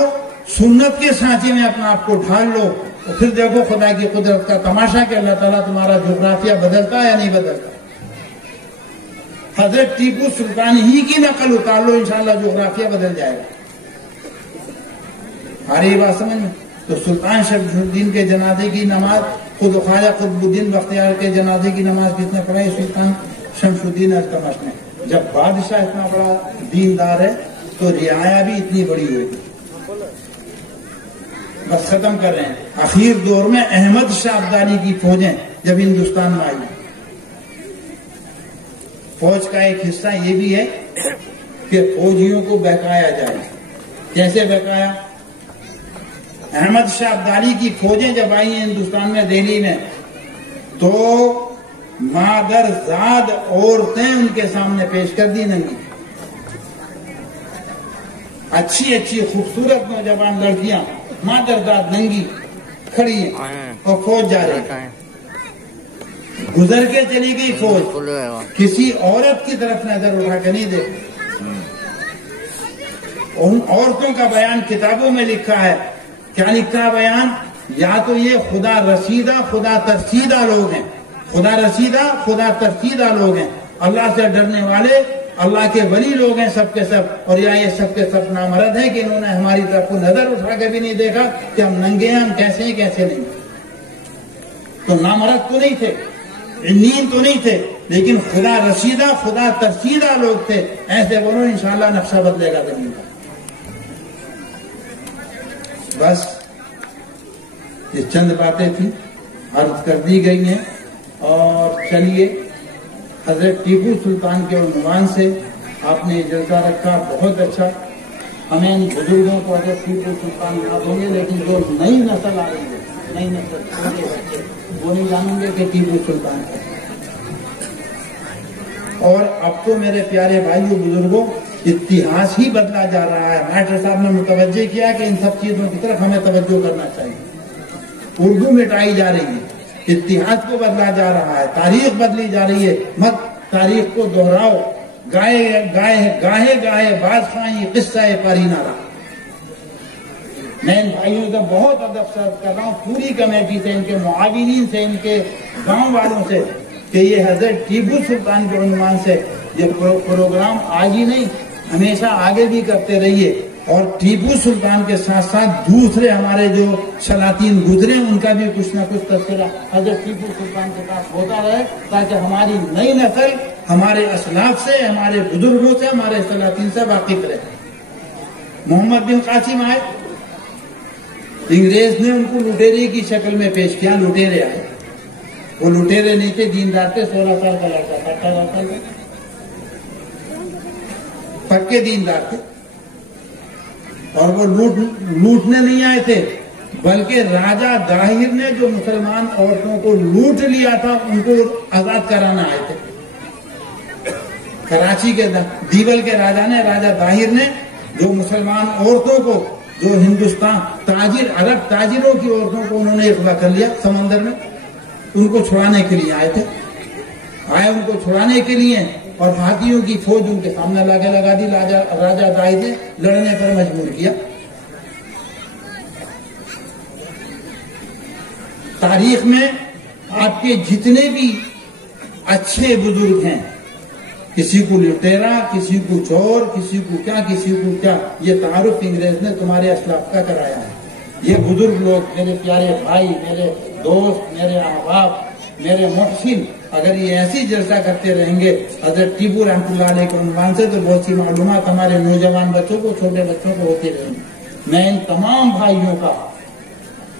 سنت کے سانچے میں اپنا آپ کو ڈھال لو، تو پھر دیکھو خدا کی قدرت کا تماشا کہ اللہ تعالیٰ تمہارا جغرافیہ بدلتا ہے یا نہیں بدلتا. حضرت ٹیپو سلطان ہی کی نقل اتار لو، انشاءاللہ جغرافیہ بدل جائے گا. آ رہی بات سمجھ میں؟ تو سلطان شمس الدین کے جنازے کی نماز خود خواجہ قطب الدین بختیار کے جنازے کی نماز کس نے پڑھائی؟ سلطان شمس الدین التمش نے. جب بادشاہ اتنا بڑا دیندار ہے تو رعایا بھی اتنی بڑی ہوگی. بس ختم کر رہے ہیں. اخیر دور میں احمد شاہ ابدالی کی فوجیں جب ہندوستان میں آئی، فوج کا ایک حصہ یہ بھی ہے کہ فوجیوں کو بہکایا جائے. کیسے بہکایا؟ احمد شاہ ابدالی کی فوجیں جب آئی ہیں ہندوستان میں، دہلی میں، تو مادر زاد عورتیں ان کے سامنے پیش کر دی ننگی. اچھی اچھی خوبصورت نوجوان لڑکیاں مادر زاد ننگی کھڑی ہیں اور فوج جا رہی ہے. گزر کے چلی گئی فوج، کسی عورت کی طرف نظر اٹھا کے نہیں دیکھی. ان عورتوں کا بیان کتابوں میں لکھا ہے. کیا لکھا بیان؟ یا تو یہ خدا رسیدہ خدا ترسیدہ لوگ ہیں، خدا رسیدہ خدا ترسیدہ لوگ ہیں، اللہ سے ڈرنے والے اللہ کے ولی لوگ ہیں سب کے سب، اور یا یہ سب کے سب نامرد ہیں کہ انہوں نے ہماری طرف کو نظر اٹھا کے بھی نہیں دیکھا کہ ہم ننگے ہیں، ہم کیسے ہیں کیسے نہیں. تو نامرد تو نہیں تھے، عنین تو نہیں تھے، لیکن خدا رسیدہ خدا ترسیدہ لوگ تھے. ایسے بولو انشاءاللہ نقشہ بدلے گا زمین کا. بس یہ چند باتیں تھیں، عرض کر دی گئی ہیں. اور چلیے حضرت ٹیپو سلطان کے عنوان سے آپ نے جلسہ رکھا، بہت اچھا. ہمیں ان بزرگوں کو حضرت ٹیپو سلطان یاد ہوں گے، لیکن جو نئی نسل آ رہی ہے، نئی نسل وہ نہیں جانیں گے کہ ٹیپو سلطان ہے. اور اب تو میرے پیارے بھائیوں بزرگوں اتہاس ہی بدلا جا رہا ہے. ماسٹر صاحب نے متوجہ کیا کہ ان سب چیزوں کی طرف ہمیں توجہ کرنا چاہیے. اردو مٹائی جا رہی ہے، اتہاس کو بدلا جا رہا ہے، تاریخ بدلی جا رہی ہے. مت تاریخ کو دہراؤ. گاہے باز خاں یہ قصہ پرینہ رہا. میں ان بھائیوں سے بہت ادب سے کر رہا ہوں، پوری کمیٹی سے، ان کے معاونین سے، ان کے گاؤں والوں سے، کہ یہ حضرت ٹیپو سلطان کے عنوان سے یہ پروگرام آج ہی نہیں، ہمیشہ آگے بھی کرتے رہیے. اور ٹیپو سلطان کے ساتھ ساتھ دوسرے ہمارے جو سلاطین گزرے ان کا بھی کچھ نہ کچھ تذکرہ حضرت ٹیپو سلطان کے پاس ہوتا رہے، تاکہ ہماری نئی نسل ہمارے اسلاف سے، ہمارے بزرگوں سے، ہمارے سلاطین سے واقف رہے. محمد بن قاسم آئے، انگریز نے ان کو لٹیرے کی شکل میں پیش کیا. لٹیرے آئے، وہ لٹیرے نہیں تھے، دیندار تھے. 16 سال کا لڑکا تھا، 18 سال کا، پکے دیندار تھے. اور وہ لوٹنے نہیں آئے تھے، بلکہ راجہ طاہر نے جو مسلمان عورتوں کو لوٹ لیا تھا ان کو آزاد کرانا آئے تھے. کراچی کے دیول کے راجہ نے، راجہ طاہر نے جو مسلمان عورتوں کو، جو ہندوستان عرب تاجروں کی عورتوں کو انہوں نے اغوا کر لیا سمندر میں، ان کو چھڑانے کے لیے آئے تھے. ان کو چھڑانے کے لیے، اور ہاتھیوں کی فوج ان کے سامنے لگا دی. راجہ طاہر نے لڑنے پر مجبور کیا. تاریخ میں آپ کے جتنے بھی اچھے بزرگ ہیں، کسی کو لٹیرا، کسی کو چور، کسی کو کیا، یہ تعارف انگریز نے تمہارے اسلاف کا کرایا ہے. یہ بزرگ لوگ، میرے پیارے بھائی، میرے دوست، میرے احباب، میرے محسن، اگر یہ ایسی جلسہ کرتے رہیں گے حضرت ٹیپو رحمۃ اللہ علیہ کے عنوان سے، تو بہت سی معلومات ہمارے نوجوان بچوں کو، چھوٹے بچوں کو ہوتی رہیں گی. میں ان تمام بھائیوں کا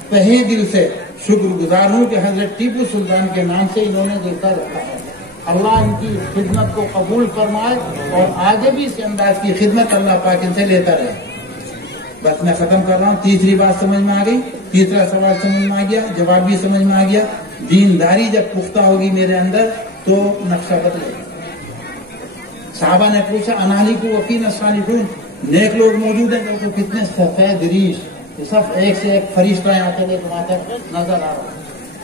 تہہ دل سے شکر گزار ہوں کہ حضرت ٹیپو سلطان کے نام سے انہوں نے جلسہ رکھا ہے. اللہ ان کی خدمت کو قبول فرمائے اور آگے بھی اس انداز کی خدمت اللہ پاک ان سے لیتا رہے. بس میں ختم کر رہا ہوں. تیسری بات سمجھ میں آ گئی، تیسرا سوال سمجھ میں آ گیا، جواب بھی سمجھ میں آ گیا. دینداری جب پختہ ہوگی میرے اندر تو نقشہ بدلے گا. صحابہ نے پوچھا انالی کو وکیل الصالحون، نیک لوگ موجود ہیں تو کتنے سفید ریش، یہ سب ایک سے ایک فرشتہ آتے نظر آ رہا ہے.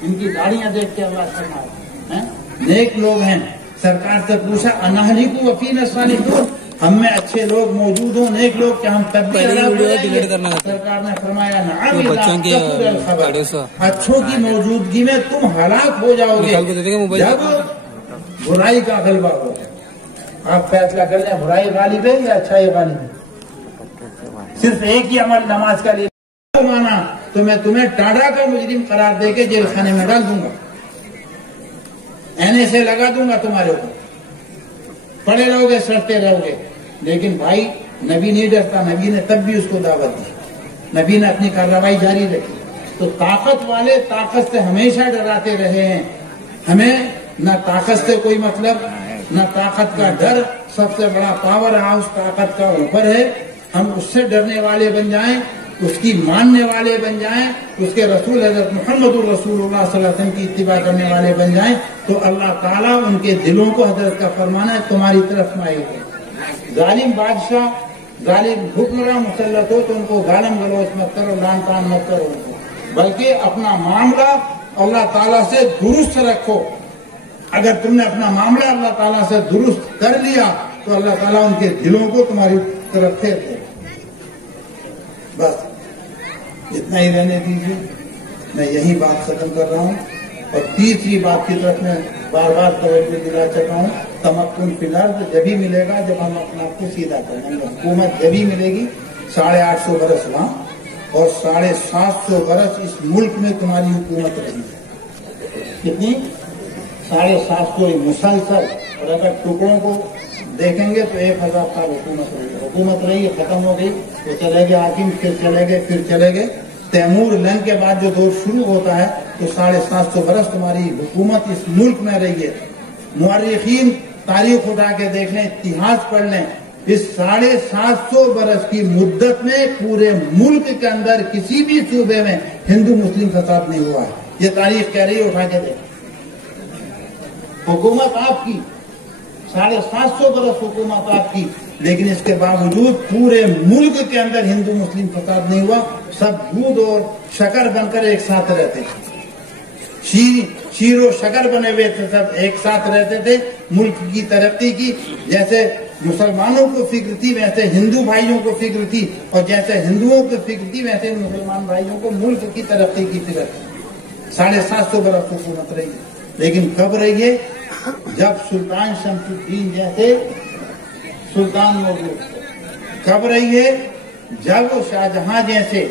ان کی داڑیاں دیکھ کے اللہ فرمائے نیک لوگ ہیں. سرکار سے پوچھا انالی کو وکیل الصالحون، ہم میں اچھے لوگ موجود ہوں، نیک لوگ، کیا ہم تب بھی سرکار نے فرمایا اچھوں کی موجودگی میں تم ہلاک ہو جاؤ گے جب برائی کا غلبہ ہو. آپ فیصلہ کر لیں برائی غالب ہے یا اچھائی غالب ہے. صرف ایک ہی عمل نماز کا لیے مانا تو میں تمہیں ٹاڈا کا مجرم قرار دے کے جیل خانے میں ڈال دوں گا، اینے سے لگا دوں گا تمہارے اوپر، پڑے رہو گے، سڑتے رہو گے. لیکن بھائی نبی نہیں ڈرتا، نبی نے تب بھی اس کو دعوت دی، نبی نے اپنی کارروائی جاری رکھی. تو طاقت والے طاقت سے ہمیشہ ڈراتے رہے ہیں. ہمیں نہ طاقت سے کوئی مطلب، نہ طاقت کا ڈر. سب سے بڑا پاور ہاؤس طاقت کا اوپر ہے. ہم اس سے ڈرنے والے بن جائیں، اس کی ماننے والے بن جائیں، اس کے رسول حضرت محمد الرسول اللہ صلی اللہ علیہ وسلم کی اتباع کرنے والے بن جائیں، تو اللہ تعالیٰ ان کے دلوں کو حضرت کا فرمانا ہے تمہاری طرف مائل ہے. ظالم بادشاہ، ظالم حکمراں مسلط ہو تو ان کو گالم گلوچ مت کرو، لان تان مت کرو ان کو، بلکہ اپنا معاملہ اللہ تعالیٰ سے درست رکھو. اگر تم نے اپنا معاملہ اللہ تعالیٰ سے درست کر لیا تو اللہ تعالیٰ ان کے دلوں کو تمہاری طرف پھیر دے. بس اتنا ہی رہنے دیجیے، میں یہی بات ختم کر رہا ہوں. اور تیسری بات کی طرف میں بار بار توجہ دلا چکا ہوں، تمکن فی الارض جبھی ملے گا جب ہم اپنے آپ کو سیدھا کریں گے. حکومت جبھی ملے گی 850 برس وہاں اور 750 برس اس ملک میں تمہاری حکومت رہی ہے. کتنی 750 مسلسل، اور اگر ٹکڑوں کو دیکھیں گے تو 1000 سال حکومت رہی، ختم ہو گئی، تو چلے گئے حاکم، پھر چلے گئے تیمور لنگ کے بعد جو دور شروع ہوتا ہے تو 750 برس تمہاری حکومت اس ملک میں رہی ہے۔ مورخین تاریخ اٹھا کے دیکھ لیں، اتہاس پڑھ لیں، اس 750 برس کی مدت میں پورے ملک کے اندر کسی بھی صوبے میں ہندو مسلم فساد نہیں ہوا ہے، یہ تاریخ کہہ رہی ہے، اٹھا کے دیکھ۔ حکومت آپ کی 750 برس حکومت آپ کی، لیکن اس کے باوجود پورے ملک کے اندر ہندو مسلم فساد نہیں ہوا، سب دودھ اور شکر بن کر ایک ساتھ رہتے تھے، شیر و شکر بنے ہوئے تھے، سب ایک ساتھ رہتے تھے۔ ملک کی ترقی کی جیسے مسلمانوں کو فکر تھی ویسے ہندو بھائیوں کو فکر تھی، اور جیسے ہندوؤں کو فکر تھی ویسے مسلمان بھائیوں کو ملک کی ترقی کی فکر تھی۔ 750 برس حکومت رہی ہے، لیکن کب رہی ہے؟ جب سلطان شمس الدین جیسے سلطان موجود تھے۔ کب رہی ہے؟ جب شاہجہاں جیسے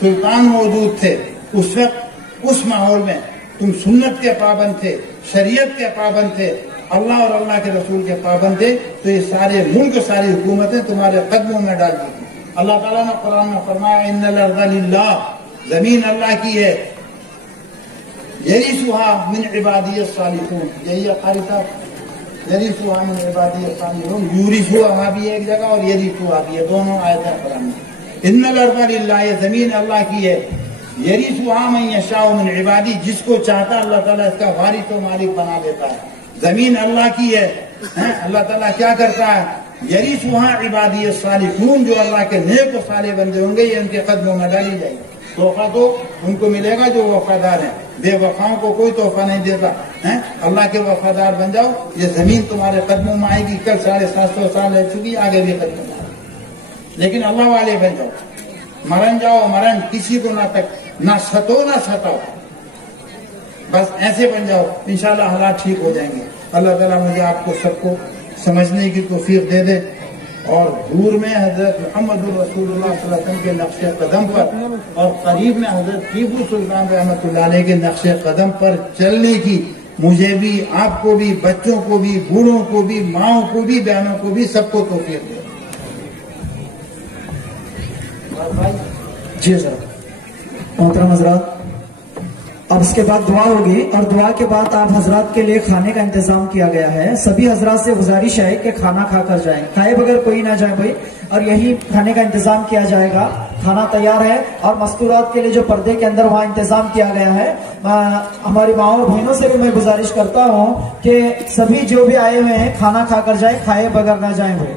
سلطان موجود تھے، اس وقت اس ماحول میں تم سنت کے پابند تھے، شریعت کے پابند تھے، اللہ اور اللہ کے رسول کے پابند تھے، تو یہ سارے ملک، ساری حکومتیں تمہارے قدموں میں ڈال دی تھی۔ اللہ تعالیٰ نے قرآن میں فرمایا ان الارض للہ، زمین اللہ کی ہے، یرثها من عبادی الصالحون، یہی ہے قاری صاحب، یرثها من عبادی الصالحون، یورثها بھی ایک جگہ اور یرثها بھی ہے، دونوں آیتیں قرآن میں۔ ان الارض للہ، یہ زمین اللہ کی ہے، یرثها من یشاء من عبادی، جس کو چاہتا اللہ تعالیٰ اس کا وارث و مالک بنا دیتا ہے۔ زمین اللہ کی ہے، اللہ تعالیٰ کیا کرتا ہے؟ یرثها عبادی الصالحون، جو اللہ کے نیک و صالح بندے ہوں گے یہ ان کے قدموں میں ڈالی جائے گی۔ تحفہ تو ان کو ملے گا جو وفادار ہیں، بے وفاؤں کو کوئی تحفہ نہیں دیتا۔ اللہ کے وفادار بن جاؤ، یہ زمین تمہارے قدموں میں آئے گی۔ کل 750 سال رہ چکی، آگے بھی قدموں میں آئے گی، لیکن اللہ والے بن جاؤ، مرن جاؤ مرن، کسی کو نہ ستو نہ ستاؤ، بس ایسے بن جاؤ، انشاءاللہ حالات ٹھیک ہو جائیں گے۔ اللہ تعالیٰ مجھے آپ کو سب کو سمجھنے کی توفیق دے دے، اور دور میں حضرت محمد رسول اللہ صلی اللہ علیہ وسلم کے نقش قدم پر، اور قریب میں حضرت ٹیپو سلطان رحمۃ اللہ علیہ کے نقش قدم پر چلنے کی مجھے بھی، آپ کو بھی، بچوں کو بھی، بوڑھوں کو بھی، ماؤں کو بھی، بہنوں کو بھی، سب کو توفیق دے۔ جی حضرت، محترم حضرات، اب اس کے بعد دعا ہوگی، اور دعا کے بعد آپ حضرات کے لیے کھانے کا انتظام کیا گیا ہے۔ سبھی حضرات سے گزارش ہے کہ کھانا کھا کر جائیں، کھائے بغیر کوئی نہ جائے بھائی، اور یہی کھانے کا انتظام کیا جائے گا۔ کھانا تیار ہے، اور مستورات کے لیے جو پردے کے اندر وہاں انتظام کیا گیا ہے، ہماری ماں اور بہنوں سے بھی میں گزارش کرتا ہوں کہ سبھی جو بھی آئے ہوئے ہیں کھانا کھا کر جائیں، کھائے بغیر نہ جائیں بھائی۔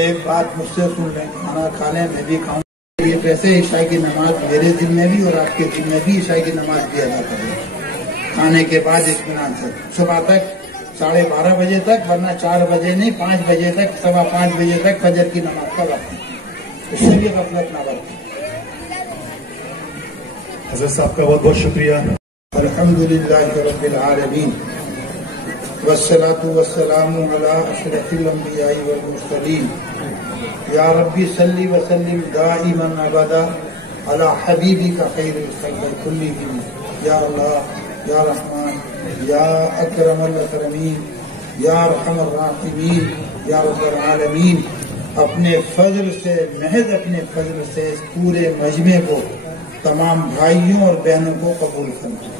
ایک بات مجھ سے سن لیں، کھانا کھا لیں، میں بھی کھاؤں، یہ ویسے عشاء کی نماز میرے دل میں بھی اور آپ کے دل میں بھی عشاء کی نماز بھی ادا کریں کھانے کے بعد اطمینان سے، صبح تک 12:30 بجے تک، ورنہ 4 بجے نہیں 5 بجے تک، 5:15 بجے تک فجر کی نماز کا وقت ہے، اس سے بھی غفلت نہ برتیں۔ حضرت صاحب کا بہت بہت شکریہ۔ الحمدللہ رب العالمین، والصلاة والسلام علی اشرف الانبیاء والمرسلین، یا ربی صلی وسلم دائما ابدا علی حبیبک خیر الخلق کلہم، یا اللہ، یا رحمان، یا اکرم الاکرمین، یا ارحم الراحمین، یا رب العالمین، اپنے فضل سے، محض اپنے فضل سے اس پورے مجمع کو، تمام بھائیوں اور بہنوں کو قبول کرنا۔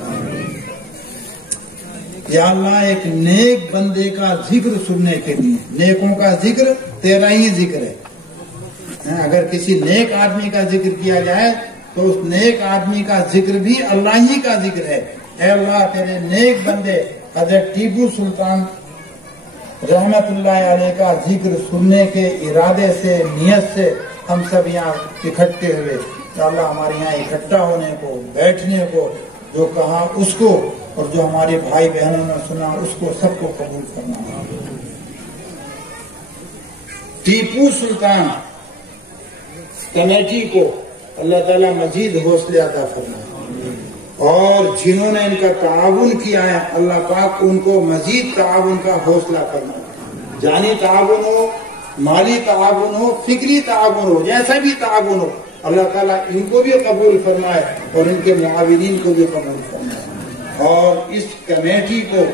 یا اللہ، ایک نیک بندے کا ذکر سننے کے لیے، نیکوں کا ذکر تیرا ہی ذکر ہے، اگر کسی نیک آدمی کا ذکر کیا جائے تو اس نیک آدمی کا ذکر بھی اللہ ہی کا ذکر ہے۔ اے اللہ، تیرے نیک بندے حضرت ٹیپو سلطان رحمت اللہ علیہ کا ذکر سننے کے ارادے سے، نیت سے ہم سب یہاں اکٹھے ہوئے، یا اللہ ہمارے یہاں اکٹھا ہونے کو، بیٹھنے کو، جو کہا اس کو، اور جو ہمارے بھائی بہنوں نے سنا اس کو، سب کو قبول کرنا۔ ٹیپو سلطان کمیٹی کو اللہ تعالیٰ مزید حوصلے عطا فرمائے، اور جنہوں نے ان کا تعاون کیا ہے اللہ پاک ان کو مزید تعاون کا حوصلہ فرمائے، جانی تعاون ہو، مالی تعاون ہو، فکری تعاون ہو، جیسا بھی تعاون ہو، اللہ تعالیٰ ان کو بھی قبول فرمائے اور ان کے معاونین کو بھی قبول فرمائے۔ اور اس کمیٹی کو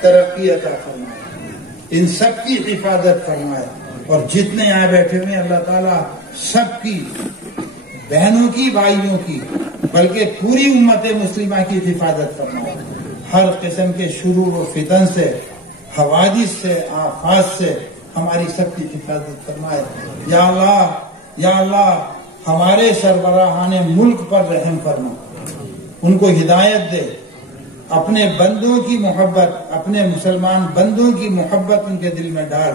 ترقی عطا فرمائے، ان سب کی حفاظت فرمائے، اور جتنے یہاں بیٹھے ہوئے اللہ تعالیٰ سب کی، بہنوں کی، بھائیوں کی، بلکہ پوری امت مسلمہ کی حفاظت فرمائے، ہر قسم کے شرور و فتن سے، حوادث سے، آفات سے ہماری سب کی حفاظت فرمائے۔ یا اللہ، یا اللہ، ہمارے سربراہان ملک پر رحم فرما، ان کو ہدایت دے، اپنے بندوں کی محبت، اپنے مسلمان بندوں کی محبت ان کے دل میں ڈال۔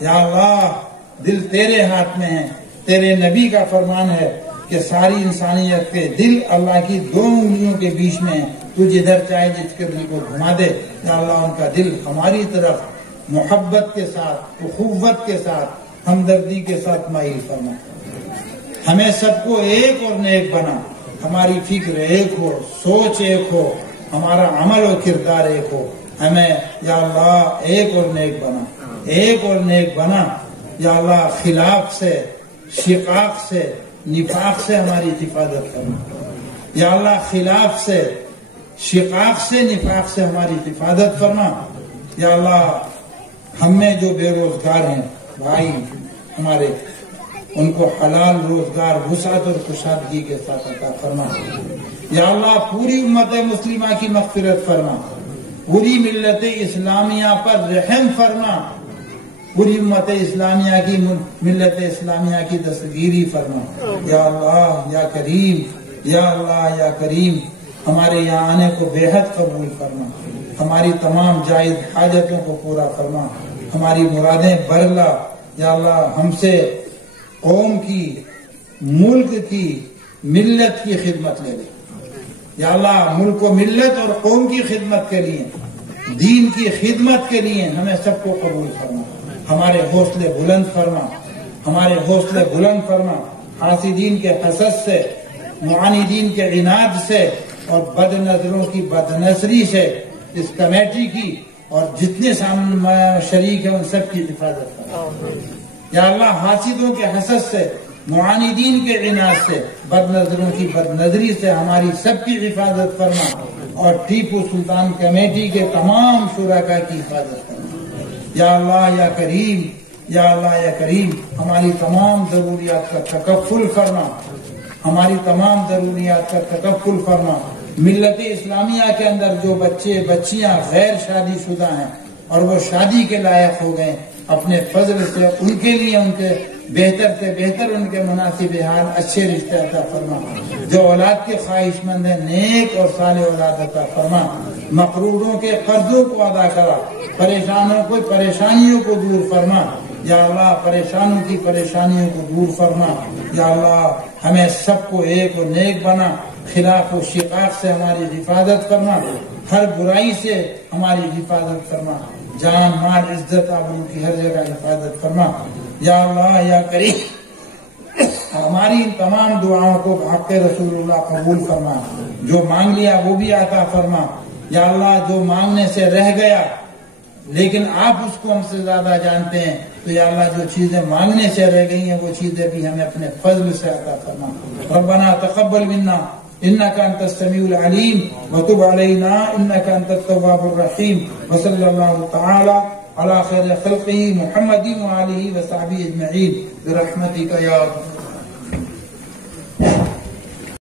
یا اللہ، دل تیرے ہاتھ میں ہے، تیرے نبی کا فرمان ہے کہ ساری انسانیت کے دل اللہ کی دو انگلیوں کے بیچ میں ہے، تو جدھر چاہے جس کے دل کو گھما دے۔ یا اللہ، ان کا دل ہماری طرف محبت کے ساتھ، اخوت کے ساتھ، ہمدردی کے ساتھ مائل فرما، ہمیں سب کو ایک اور نیک بنا، ہماری فکر ایک ہو، سوچ ایک ہو، ہمارا عمل و کردار ایک ہو، ہمیں یا اللہ ایک اور نیک بنا، ایک اور نیک بنا۔ یا اللہ، خلاف سے، شقاق سے، نفاق سے ہماری حفاظت کرنا۔ یا اللہ، خلاف سے، شقاق سے، نفاق سے ہماری حفاظت فرما۔ یا اللہ، ہم میں جو بے روزگار ہیں بھائی ہمارے، ان کو حلال روزگار وسعت اور کشادگی کے ساتھ عطا فرما۔ یا اللہ، پوری امت مسلمہ کی مغفرت فرما، پوری ملت اسلامیہ پر رحم فرما، پوری امت اسلامیہ کی، ملت اسلامیہ کی دستگیری فرما۔ یا اللہ، یا کریم، یا اللہ، یا کریم، ہمارے یہاں آنے کو بے حد قبول فرما، ہماری تمام جائز حاجتوں کو پورا فرما، ہماری مرادیں برلا۔ یا اللہ، ہم سے قوم کی، ملک کی، ملت کی خدمت لے لے۔ یا اللہ، ملک و ملت اور قوم کی خدمت کے لیے، دین کی خدمت کے لیے ہمیں سب کو قبول فرما، ہمارے حوصلے بلند فرما، ہمارے حوصلے بلند فرما، حاسدین کے حسد سے، معاندین کے عناد سے، اور بد نظروں کی بد نظری سے اس کمیٹی کی اور جتنے شریک ہیں ان سب کی حفاظت فرما۔ یا اللہ، حاسدوں کے حسد سے، معاندین کے عناد سے، بد نظروں کی بد نظری سے ہماری سب کی حفاظت فرما، اور ٹیپو سلطان کمیٹی کے تمام شرکاء کی حفاظت فرما۔ یا اللہ، یا کریم، یا اللہ، یا کریم، ہماری تمام ضروریات کا تکفل فرما، ہماری تمام ضروریات کا تکفل فرما۔ ملت اسلامیہ کے اندر جو بچے بچیاں غیر شادی شدہ ہیں اور وہ شادی کے لائق ہو گئے، اپنے فضل سے ان کے لیے، ان کے بہتر سے بہتر، ان کے مناسب حال اچھے رشتے عطا فرما۔ جو اولاد کے خواہش مند ہیں، نیک اور صالح اولاد عطا فرما۔ مقروضوں کے قرضوں کو ادا کرا، پریشانیوں کو دور فرما۔ یا اللہ، پریشانوں کی پریشانیوں کو دور فرما۔ یا اللہ، ہمیں سب کو ایک اور نیک بنا، خلاف و شقاق سے ہماری حفاظت فرما، ہر برائی سے ہماری حفاظت فرما، جان مال عزت آبرو کی ہر جگہ حفاظت فرما۔ یا اللہ، یا کریم، ہماری ان تمام دعاؤں کو حق رسول اللہ قبول فرما، جو مانگ لیا وہ بھی عطا فرما۔ یا اللہ، جو مانگنے سے رہ گیا لیکن آپ اس کو ہم سے زیادہ جانتے ہیں، تو یا اللہ، جو چیزیں مانگنے سے رہ گئی ہیں وہ چیزیں بھی ہمیں اپنے فضل سے عطا فرما۔ ربنا تقبل منا انك انت السميع العليم وتب علينا انك انت التواب الرحيم، وصلى الله تعالى على خير خلقه محمد وآله وصحبه اجمعين برحمتك يا رب۔